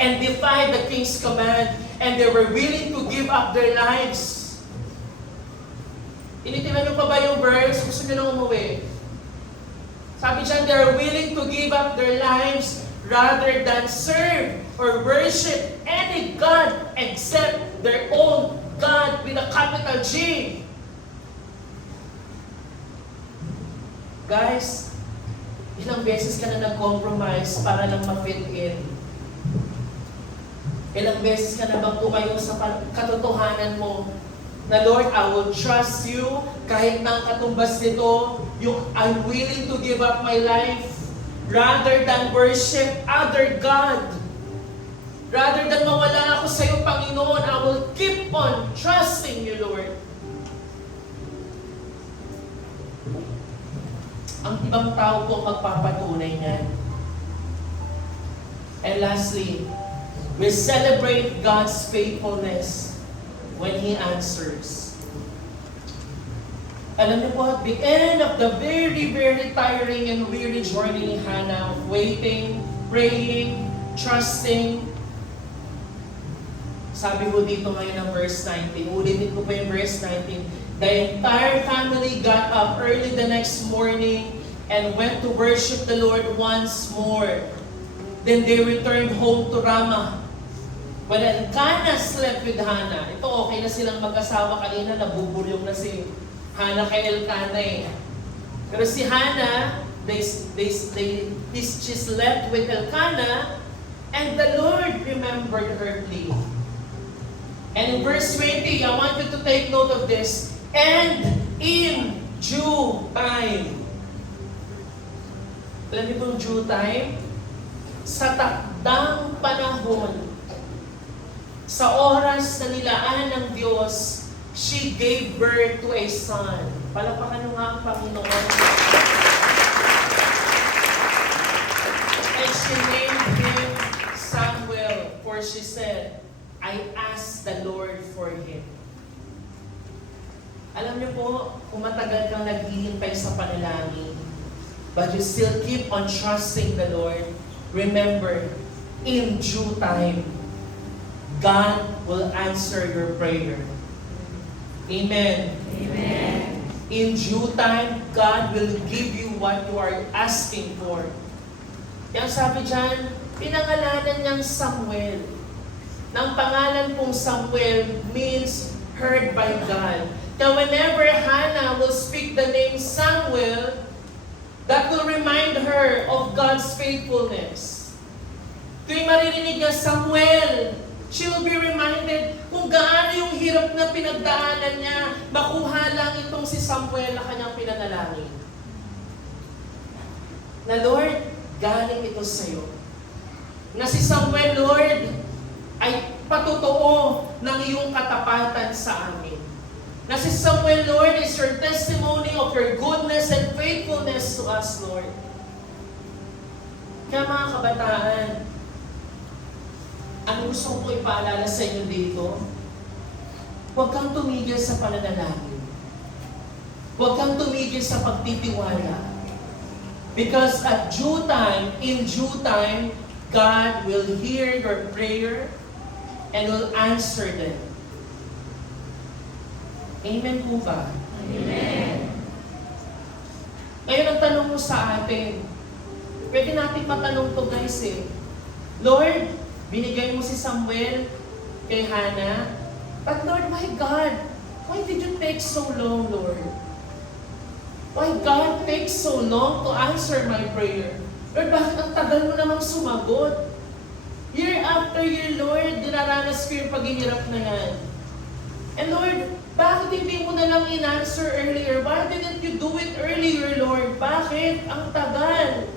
and defied the king's command, and they were willing to give up their lives. Tinitinan nyo pa ba yung verse? Gusto nyo nang umuwi? Sabi dyan, they are willing to give up their lives rather than serve or worship any God except their own God with a capital G. Guys, ilang beses ka na nag-compromise para lang ma-fit in? Ilang beses ka na bang tumayo sa katotohanan mo na Lord, I will trust You kahit nang katumbas nito, yung I'm willing to give up my life rather than worship other God. Rather than mawala ako sa iyo, Panginoon, I will keep on trusting You, Lord. Ang ibang tao po magpapatunay niyan. And lastly, we celebrate God's faithfulness when He answers. Alam niyo po, at the end of the very, very tiring and weary journey ni Hannah of waiting, praying, trusting, sabi ko dito ngayon ng verse 19, ulitin ko po yung verse 19, the entire family got up early the next morning and went to worship the Lord once more. Then they returned home to Ramah. When Elkanah slept with Hannah, ito okay na silang mag-asawa kanina, nabuburyong na si Hannah kay Elkanah eh. Pero si Hannah, she slept with Elkanah, and the Lord remembered her plea. And in verse 20, I want you to take note of this. And in due time. Alam niyo kung due time? Sa takdang panahon, sa oras na nilaan ng Diyos, she gave birth to a son. Palakpakan niyo nga ang Panginoon. And she named him Samuel, for she said, I asked the Lord for him. Alam niyo po, kung matagal kang naghihintay sa panalangin, but you still keep on trusting the Lord, remember, in due time, God will answer your prayer. Amen. Amen. In due time, God will give you what you are asking for. Yang sabi dyan, pinangalanan niyang Samuel. Nang pangalan pong Samuel means heard by God. Now whenever Hannah will speak the name Samuel, that will remind her of God's faithfulness. Tuwing maririnig niya Samuel, she will be reminded kung gaano yung hirap na pinagdaanan niya, makuha lang itong si Samuel na kanyang pinanalangin. Na Lord, galing ito sa iyo. Na si Samuel, Lord, ay patotoo ng iyong katapatan sa amin. Na si Samuel, Lord, is your testimony of your goodness and faithfulness to us, Lord. Kaya mga kabataan, ang gusto ko ipaalala sa inyo dito, huwag kang tumigil sa pananalangin. Huwag kang tumigil sa pagtitiwala. Because at due time, in due time, God will hear your prayer and will answer them. Amen po ba? Amen. Ngayon ang tanong mo sa atin, pwede natin matanong to guys eh, Lord, binigay mo si Samuel kay Hannah, but Lord, my God, why did you take so long, Lord? Why God takes so long to answer my prayer? Lord, bakit ang tagal mo namang sumagot? Year after year, Lord, dinaranas ko yung paghihirap na yan. And Lord, bakit hindi mo na lang in-answer earlier? Why didn't you do it earlier, Lord? Bakit? Ang tagal.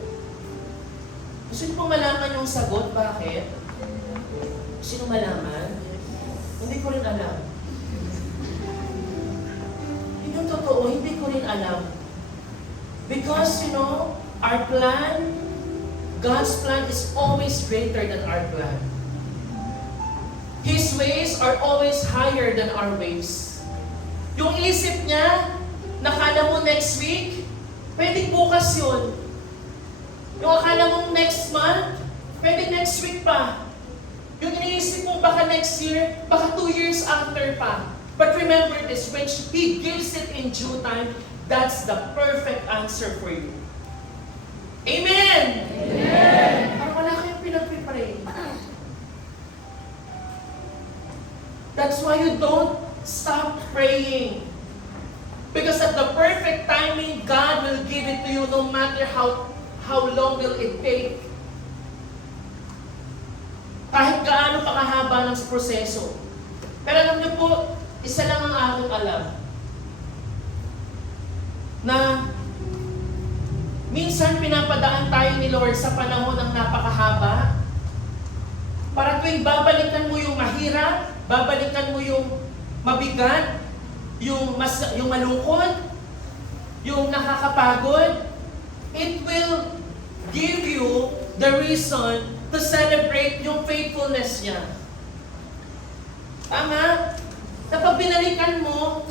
Gusto niyo pong malaman yung sagot? Bakit? Gusto niyo malaman? Hindi ko rin alam. Yung totoo, hindi ko rin alam. Because, you know, our plan, God's plan is always greater than our plan. His ways are always higher than our ways. Yung isip niya, nakala mo next week, pwedeng bukas yun. Yung akala mo next month, pwedeng next week pa. Yung iniisip mo baka next year, baka 2 years after pa. But remember this, when He gives it in due time, that's the perfect answer for you. Amen! Amen. Parang wala kayong pinag-pray. That's why you don't stop praying. Because at the perfect timing, God will give it to you no matter how long will it take. Kahit gaano pa kahaba ng proseso. Pero alam niyo po, isa lang ang aking alam. Na minsan pinapadaan tayo ni Lord sa panahon ng napakahaba. Para tuwing babalikan mo yung mahirap, babalikan mo yung mabigat, yung malungkot, yung nakakapagod, it will give you the reason to celebrate yung faithfulness niya. Tama? Kapag binalikan mo,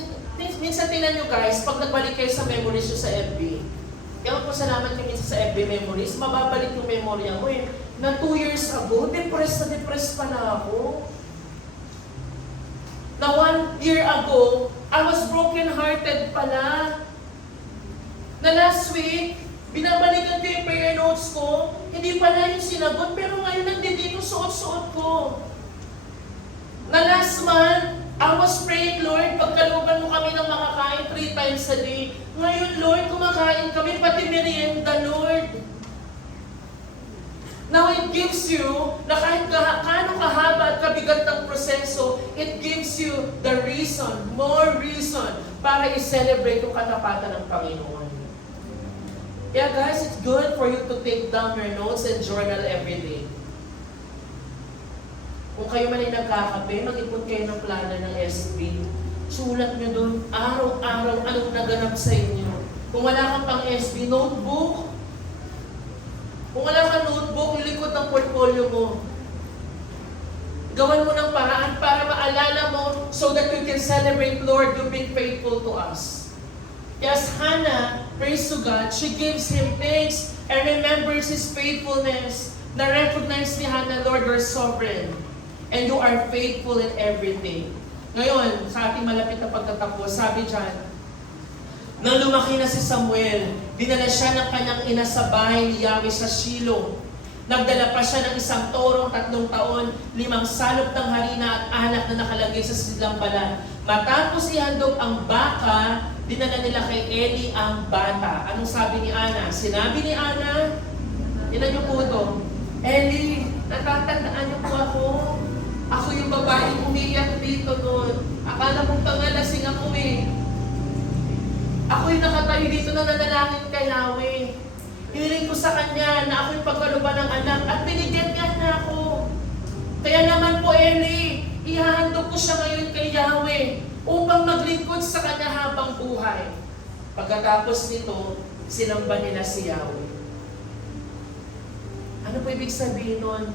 minsan tingnan nyo guys, pag nagbalik kayo sa memories nyo sa FB, kaya po salamat kayo minsan sa FB memories, mababalik yung memorya mo eh. Na 2 years ago, depressed pala ako. Na 1 year ago, I was broken-hearted pala. Na last week, binabalikan ko yung prayer notes ko, hindi pala yung sinagot, pero ngayon nandito suot-suot ko. Na last month, I was praying, Lord, pagkalooban mo kami ng makakain 3 times a day. Ngayon, Lord, kumakain kami, pati merienda, Lord. Now, it gives you, na kahit kaano kahaba at kabigat ng proseso, it gives you the reason, more reason, para i-celebrate yung katapatan ng Panginoon. Yeah, guys, it's good for you to take down your notes and journal every day. Kung kayo man ay nagkakape, mag-ipon kayo ng plano ng SB. Sulat nyo doon, araw-araw, anong naganap sa inyo. Kung wala kang pang SB, notebook. Kung wala kang notebook, ilikot ang portfolio mo. Gawan mo ng paraan para maalala mo so that you can celebrate, Lord, you've been faithful to us. Yes, Hannah, praise to God, she gives Him thanks and remembers His faithfulness. Na-recognize ni Hannah, Lord, you're sovereign and you are faithful in everything. Ngayon, sa ating malapit na pagtatapos, sabi dyan, nang lumaki na si Samuel, dinala siya ng kanyang ina sa bahay ni Yahweh sa Shilo. Nagdala pa siya ng 1 torong 3 taon, 5 salop ng harina at anak na nakalagay sa silang balat. Matapos ihandog ang baka, dinala nila kay Eli ang bata. Anong sabi ni Ana? Sinabi ni Ana, ilan niyo po ito? Eli, natatandaan niyo po ako. Ako yung babaeng umiyak dito noon. Akala mong pangalasing ako eh. Ako yung nakatayo dito na nanalangin kay Yahweh. Hiniling ko sa Kanya na ako yung pagkaluban ng anak at binigyan niya na ako. Kaya naman po, Eli, ihahandog ko siya ngayon kay Yahweh upang maglingkod sa Kanya habang buhay. Pagkatapos nito, sinamba nila si Yahweh. Ano po ibig sabihin nun?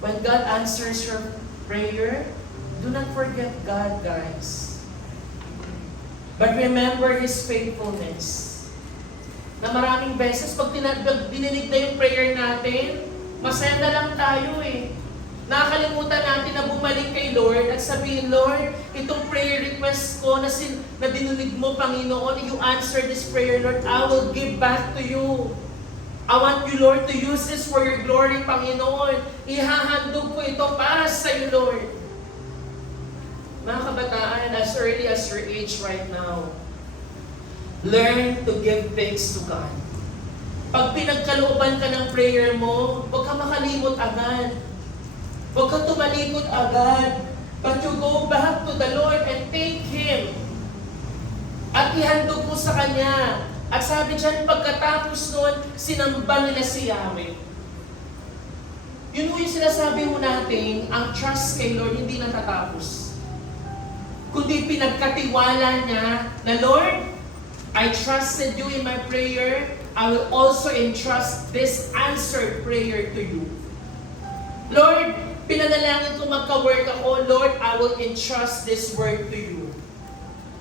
When God answers your prayer, do not forget God, guys. But remember His faithfulness. Na maraming beses, pag dininig na yung prayer natin, masaya na lang tayo eh. Nakakalimutan natin na bumalik kay Lord at sabihin, Lord, itong prayer request ko na dininig mo, Panginoon, you answer this prayer, Lord, I will give back to you. I want you, Lord, to use this for your glory, Panginoon. Ihahandog ko ito para sa iyo, Lord. Mga kabataan, as early as your age right now, learn to give thanks to God. Pag pinagkalooban ka ng prayer mo, huwag ka makalimot agad. Huwag ka tumalikot agad. But you go back to the Lord and thank Him. At ihandog mo sa Kanya. At sabi dyan, pagkatapos nun, sinamba nila si Yahweh. Yun yung sinasabi mo natin, ang trust kay Lord hindi natatapos. Kundi pinagkatiwala niya na, Lord, I trusted you in my prayer, I will also entrust this answered prayer to you. Lord, pinanalangin ko magka-work ako, Lord, I will entrust this work to you.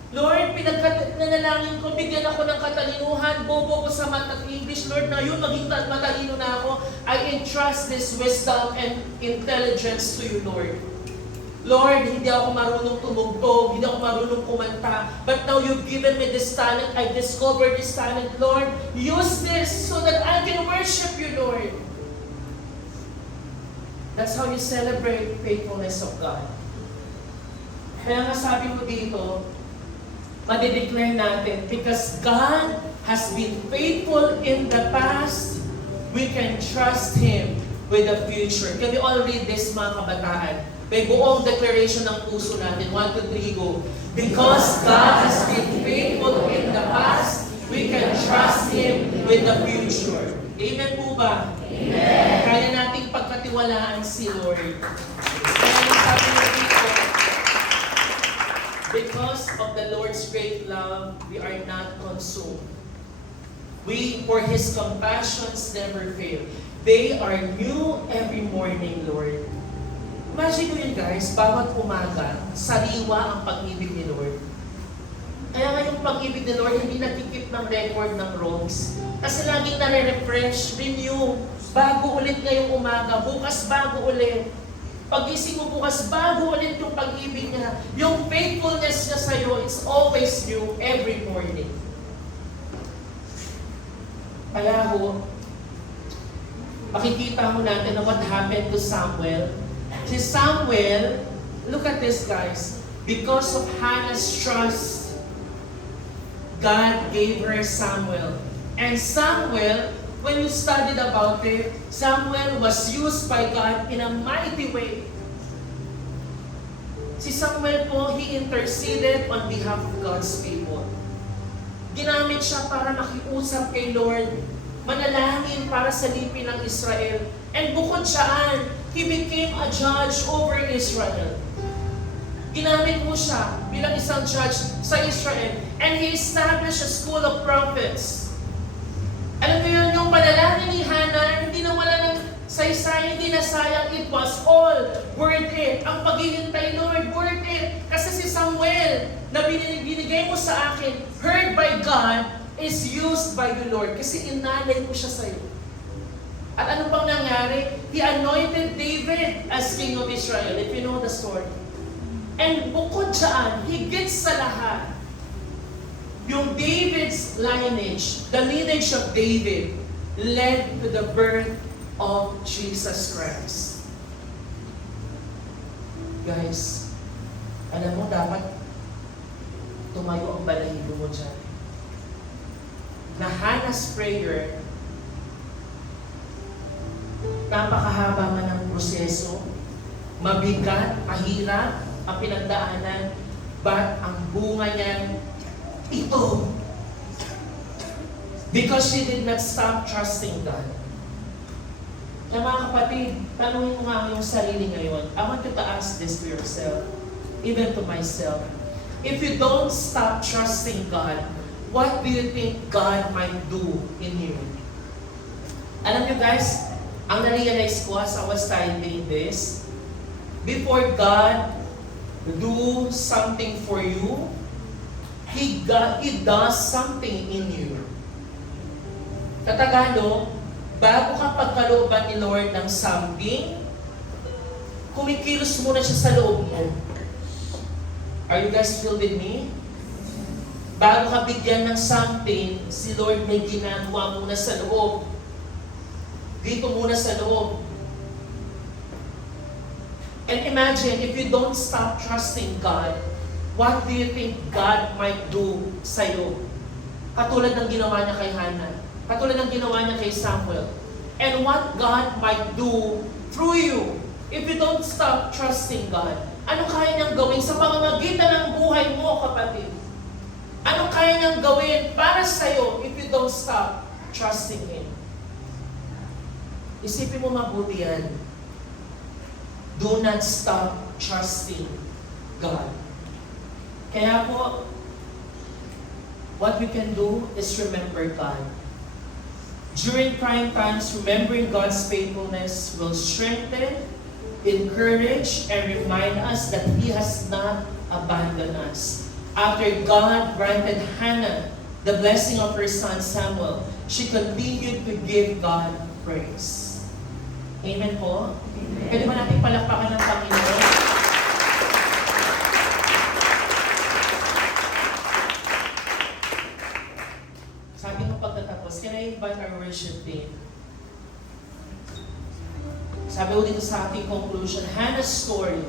Lord, pinagkatalangin ko, bigyan ako ng katalinuhan, bobo ko sa math at English, Lord, na yun, maging matalino na ako. I entrust this wisdom and intelligence to you, Lord. Lord, hindi ako marunong tumugtog, hindi ako marunong kumanta, but now you've given me this talent, I discovered this talent, Lord. Use this so that I can worship you, Lord. That's how you celebrate faithfulness of God. Kaya nga sabi ko dito, madideclare natin, because God has been faithful in the past, we can trust Him with the future. Can we all read this, mga kabataan? May buong declaration ng puso natin. 1, 2, 3, go. Because God has been faithful in the past, we can trust Him with the future. Amen po ba? Amen. Kaya nating pagkatiwalaan si Lord. Kaya sabi mo dito, because of the Lord's great love, we are not consumed. For His compassions never fail. They are new every morning, Lord. Imagine mo yun, guys, bawat umaga, sariwa ang pag-ibig ni Lord. Kaya nga yung pag-ibig ni Lord, hindi nagkikip ng record ng wrongs. Kasi laging nare-refresh, renew, bago ulit ngayong umaga, bukas bago ulit. Pag-ising mo bukas, bago ulit yung pag-ibig niya. Yung faithfulness niya sa'yo, it's always new every morning. Kaya ho, makikita mo natin na what happened to Samuel. si Samuel, look at this guys, because of Hannah's trust, God gave her Samuel. And Samuel, when you studied about it, Samuel was used by God in a mighty way. Si Samuel po, he interceded on behalf of God's people. Ginamit siya para makiusap kay Lord, manalangin para sa lipi ng Israel. And bukod saan, he became a judge over Israel. Ginamit mo siya bilang isang judge sa Israel. And he established a school of prophets. Alam mo yun, yung panalangin ni Hannah, hindi na wala ng saysay, hindi na sayang. It was all worth it. Ang paghihintay, Lord, worth it. Kasi si Samuel, na binigay mo sa akin, heard by God, is used by you, Lord. Kasi inalay ko siya sa'yo. At ano pang nangyari? He anointed David as king of Israel, if you know the story. And bukod dyan, higit sa lahat, yung David's lineage, the lineage of David, led to the birth of Jesus Christ. Guys, alam mo, dapat tumayo ang balahibo mo dyan. Na Hannah's prayer, napakahaba man ng proseso, mabigat, mahirap ang pinagdaanan, but ang bunga niyan, ito. Because she did not stop trusting God. Kaya mga kapatid, tanungin mo nga yung sarili ngayon. I want you to ask this to yourself, even to myself. If you don't stop trusting God, what do you think God might do in you? Alam niyo guys, ang na-realize ko as I was studying this, before God do something for you, He does something in you. Katagalo, bago ka pagkalooban ni Lord ng something, kumikilos muna siya sa loob mo. Are you guys still with me? Bago ka bigyan ng something, si Lord may ginagawa muna sa loob. Dito muna sa loob. And imagine, if you don't stop trusting God, what do you think God might do sa'yo? Katulad ng ginawa niya kay Hannah. Katulad ng ginawa niya kay Samuel. And what God might do through you if you don't stop trusting God. Ano kaya niyang gawin sa pamamagitan ng buhay mo, kapatid? Ano kaya niyang gawin para sa'yo if you don't stop trusting Him? Isipin mo mabuti yan. Do not stop trusting God. Kaya po, what we can do is remember God. During trying times, remembering God's faithfulness will strengthen, encourage, and remind us that He has not abandoned us. After God granted Hannah the blessing of her son Samuel, she continued to give God praise. Amen po? Amen. Pwede ba natin palakpakan ng Panginoon? Sabi ko pagkatapos, can I invite our worship team? Sabi ko dito sa ating conclusion, Hannah's story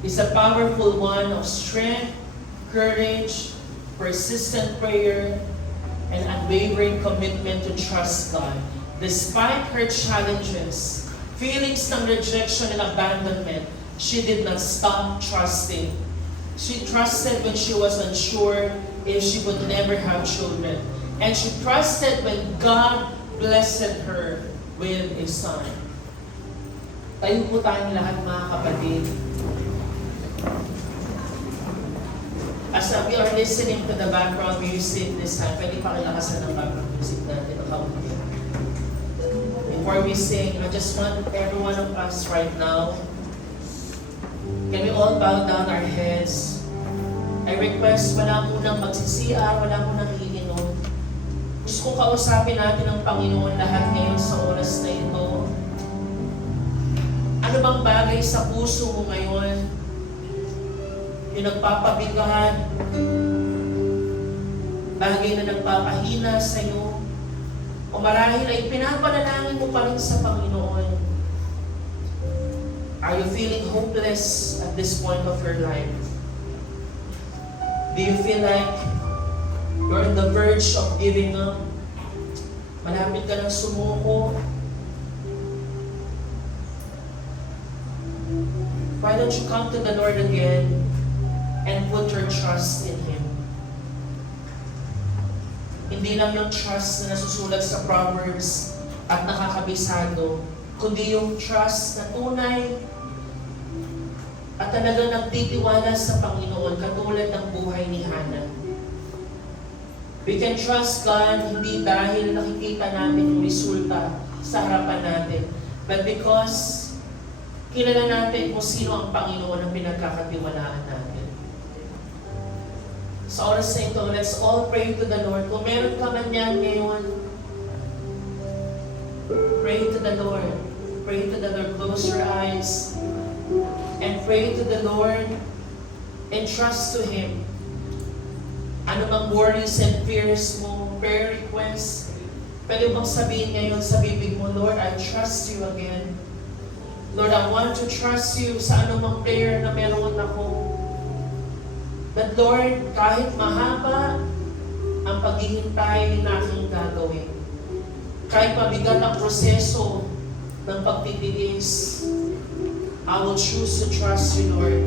is a powerful one of strength, courage, persistent prayer, and unwavering commitment to trust God. Despite her challenges, feelings ng rejection and abandonment, she did not stop trusting. She trusted when she was unsure if she would never have children. And she trusted when God blessed her with a son. Tayo po tayong lahat, mga kapatid. As we are listening to the background music this time, pwede pakilakasan ng background music natin. Before we sing, I just want every one of us right now, can we all bow down our heads? I request, wala munang magsisiya, wala munang iinom. Gusto kong kausapin natin ang Panginoon lahat ngayon sa oras na ito. Ano bang bagay sa puso mo ngayon? Yung nagpapabigat, bagay na nagpapahina sa iyo, o marahil ay pinapanalangin mo pa rin sa Panginoon. Are you feeling hopeless at this point of your life? Do you feel like you're on the verge of giving up? Malapit ka ng sumuko? Why don't you come to the Lord again and put your trust in Him? Hindi lang yung trust na nasusulat sa Proverbs at nakakabisado, kundi yung trust na tunay at talagang nagtitiwala sa Panginoon, katulad ng buhay ni Hannah. We can trust God hindi dahil nakikita natin yung resulta sa harapan natin, but because kilala natin kung sino ang Panginoon ang pinagkakatiwalaan natin. Sa oras na ito, let's all pray to the Lord. Kung meron ka man yan ngayon, pray to the Lord. Pray to the Lord. Close your eyes and pray to the Lord and trust to Him. Ano mang worries and fears mo, prayer requests, pwede bang sabihin ngayon sa bibig mo, Lord, I trust you again. Lord, I want to trust you sa anumang prayer na meron ako. That Lord, kahit mahaba ang paghihintay na aking gagawin, kahit mabigat ang proseso ng pagtitiis, I will choose to trust you, Lord.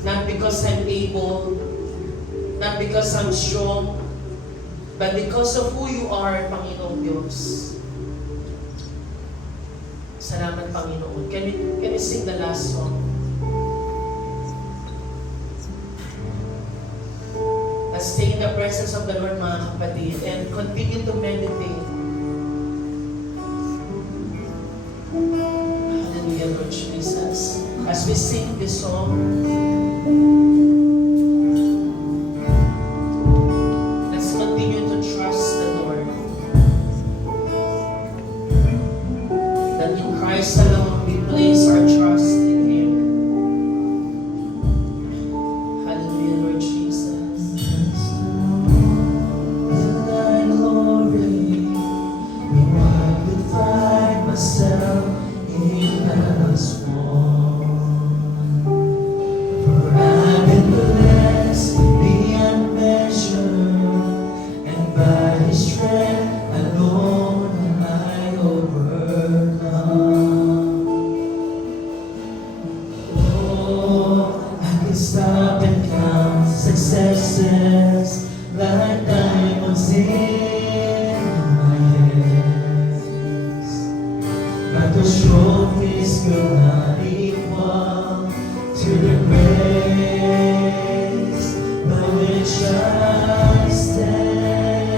Not because I'm able, not because I'm strong, but because of who you are, Panginoong Diyos. Salamat, Panginoon. Can we sing the last song? Let's stay in the presence of the Lord, mga kapatid, and continue to meditate. Hallelujah, Lord Jesus. As we sing this song, let's continue to trust the Lord. That in Christ alone we place our trust in Him. Hallelujah, Lord Jesus. In thy glory, no, I could find myself in us one. For I've been blessed beyond measure, and by His strength alone am I overcome. Oh, I can stop and count successes like diamonds in my hands, but those trophies will not equal to the grace by which I stand.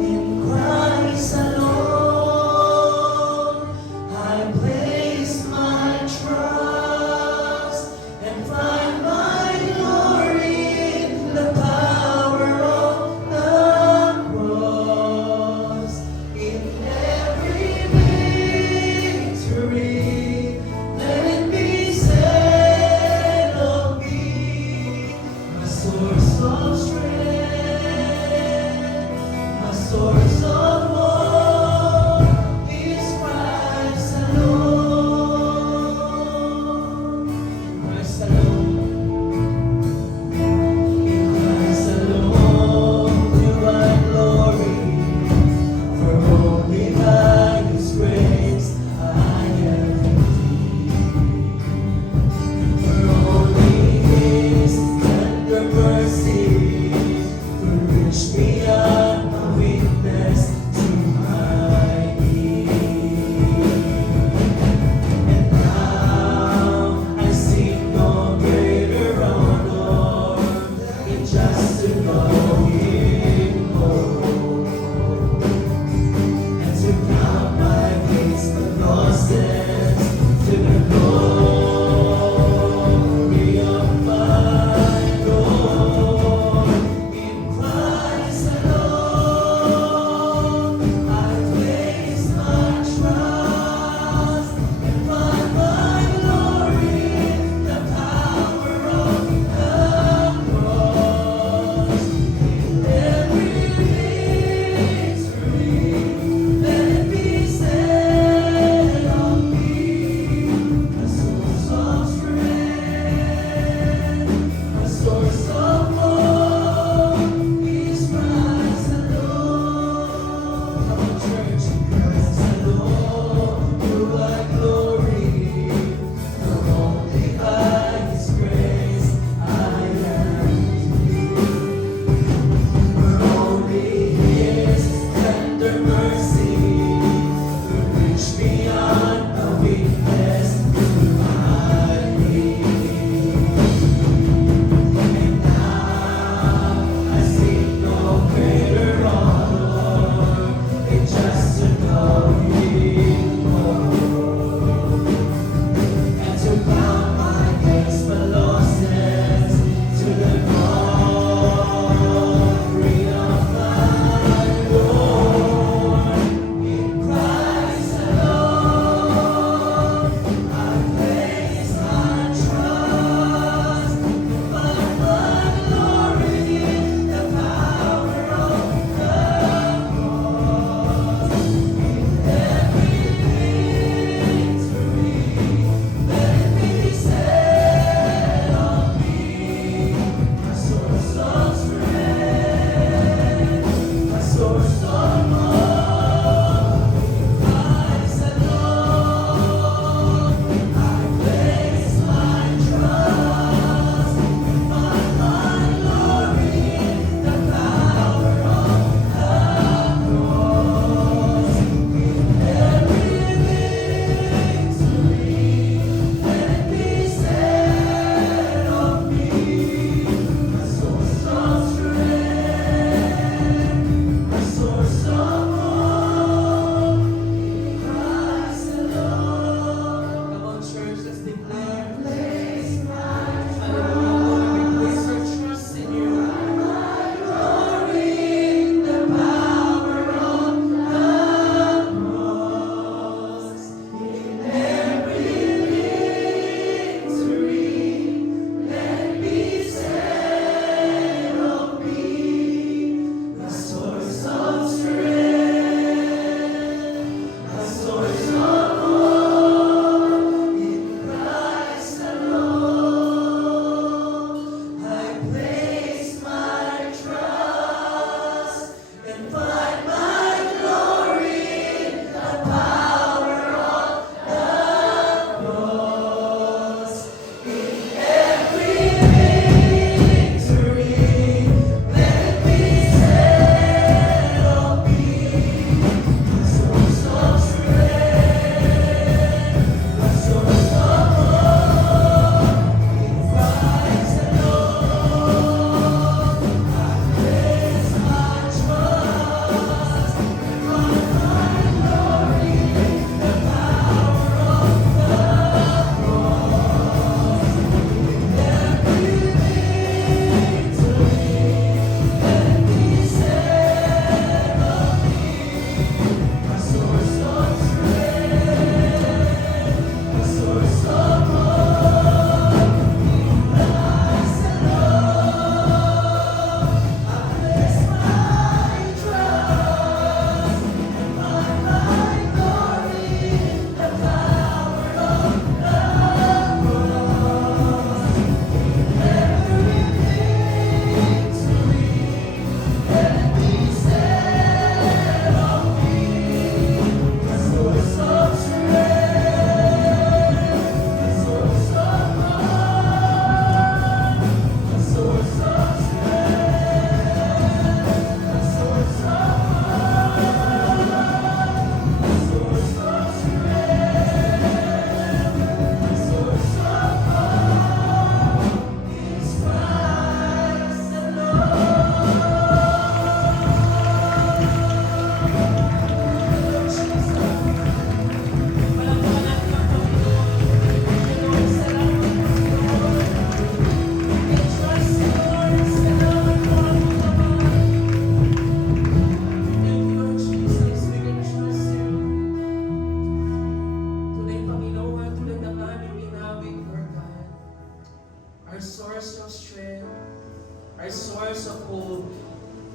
In Christ alone I place my trust and find my glory in the power of the cross. In every victory, let it be said of me, my source of strength, my source of hope is Christ alone. Christ alone. In Christ alone do I glory, for only by His grace I am redeemed. For only His tender mercy could reach beyond my weakness to my need. And now I seek no greater honor than just to know Him more, and to count my gains but losses to the glory of my Lord. In Christ alone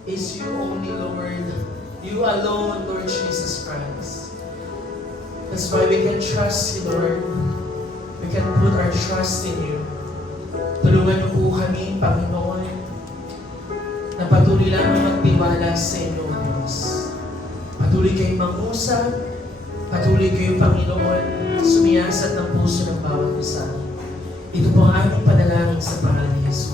is you only, Lord. You alone, Lord Jesus Christ. That's why we can trust you, Lord. We can put our trust in you. Tulungan niyo po kami, Panginoon, na patuloy lang magtiwala sa inyo, Diyos. Patuloy kayong mangusap, patuloy kayong, Panginoon, sumiyasat ng puso ng bawat isa. Ito po ang aming panalangin sa pangalan ni Jesus.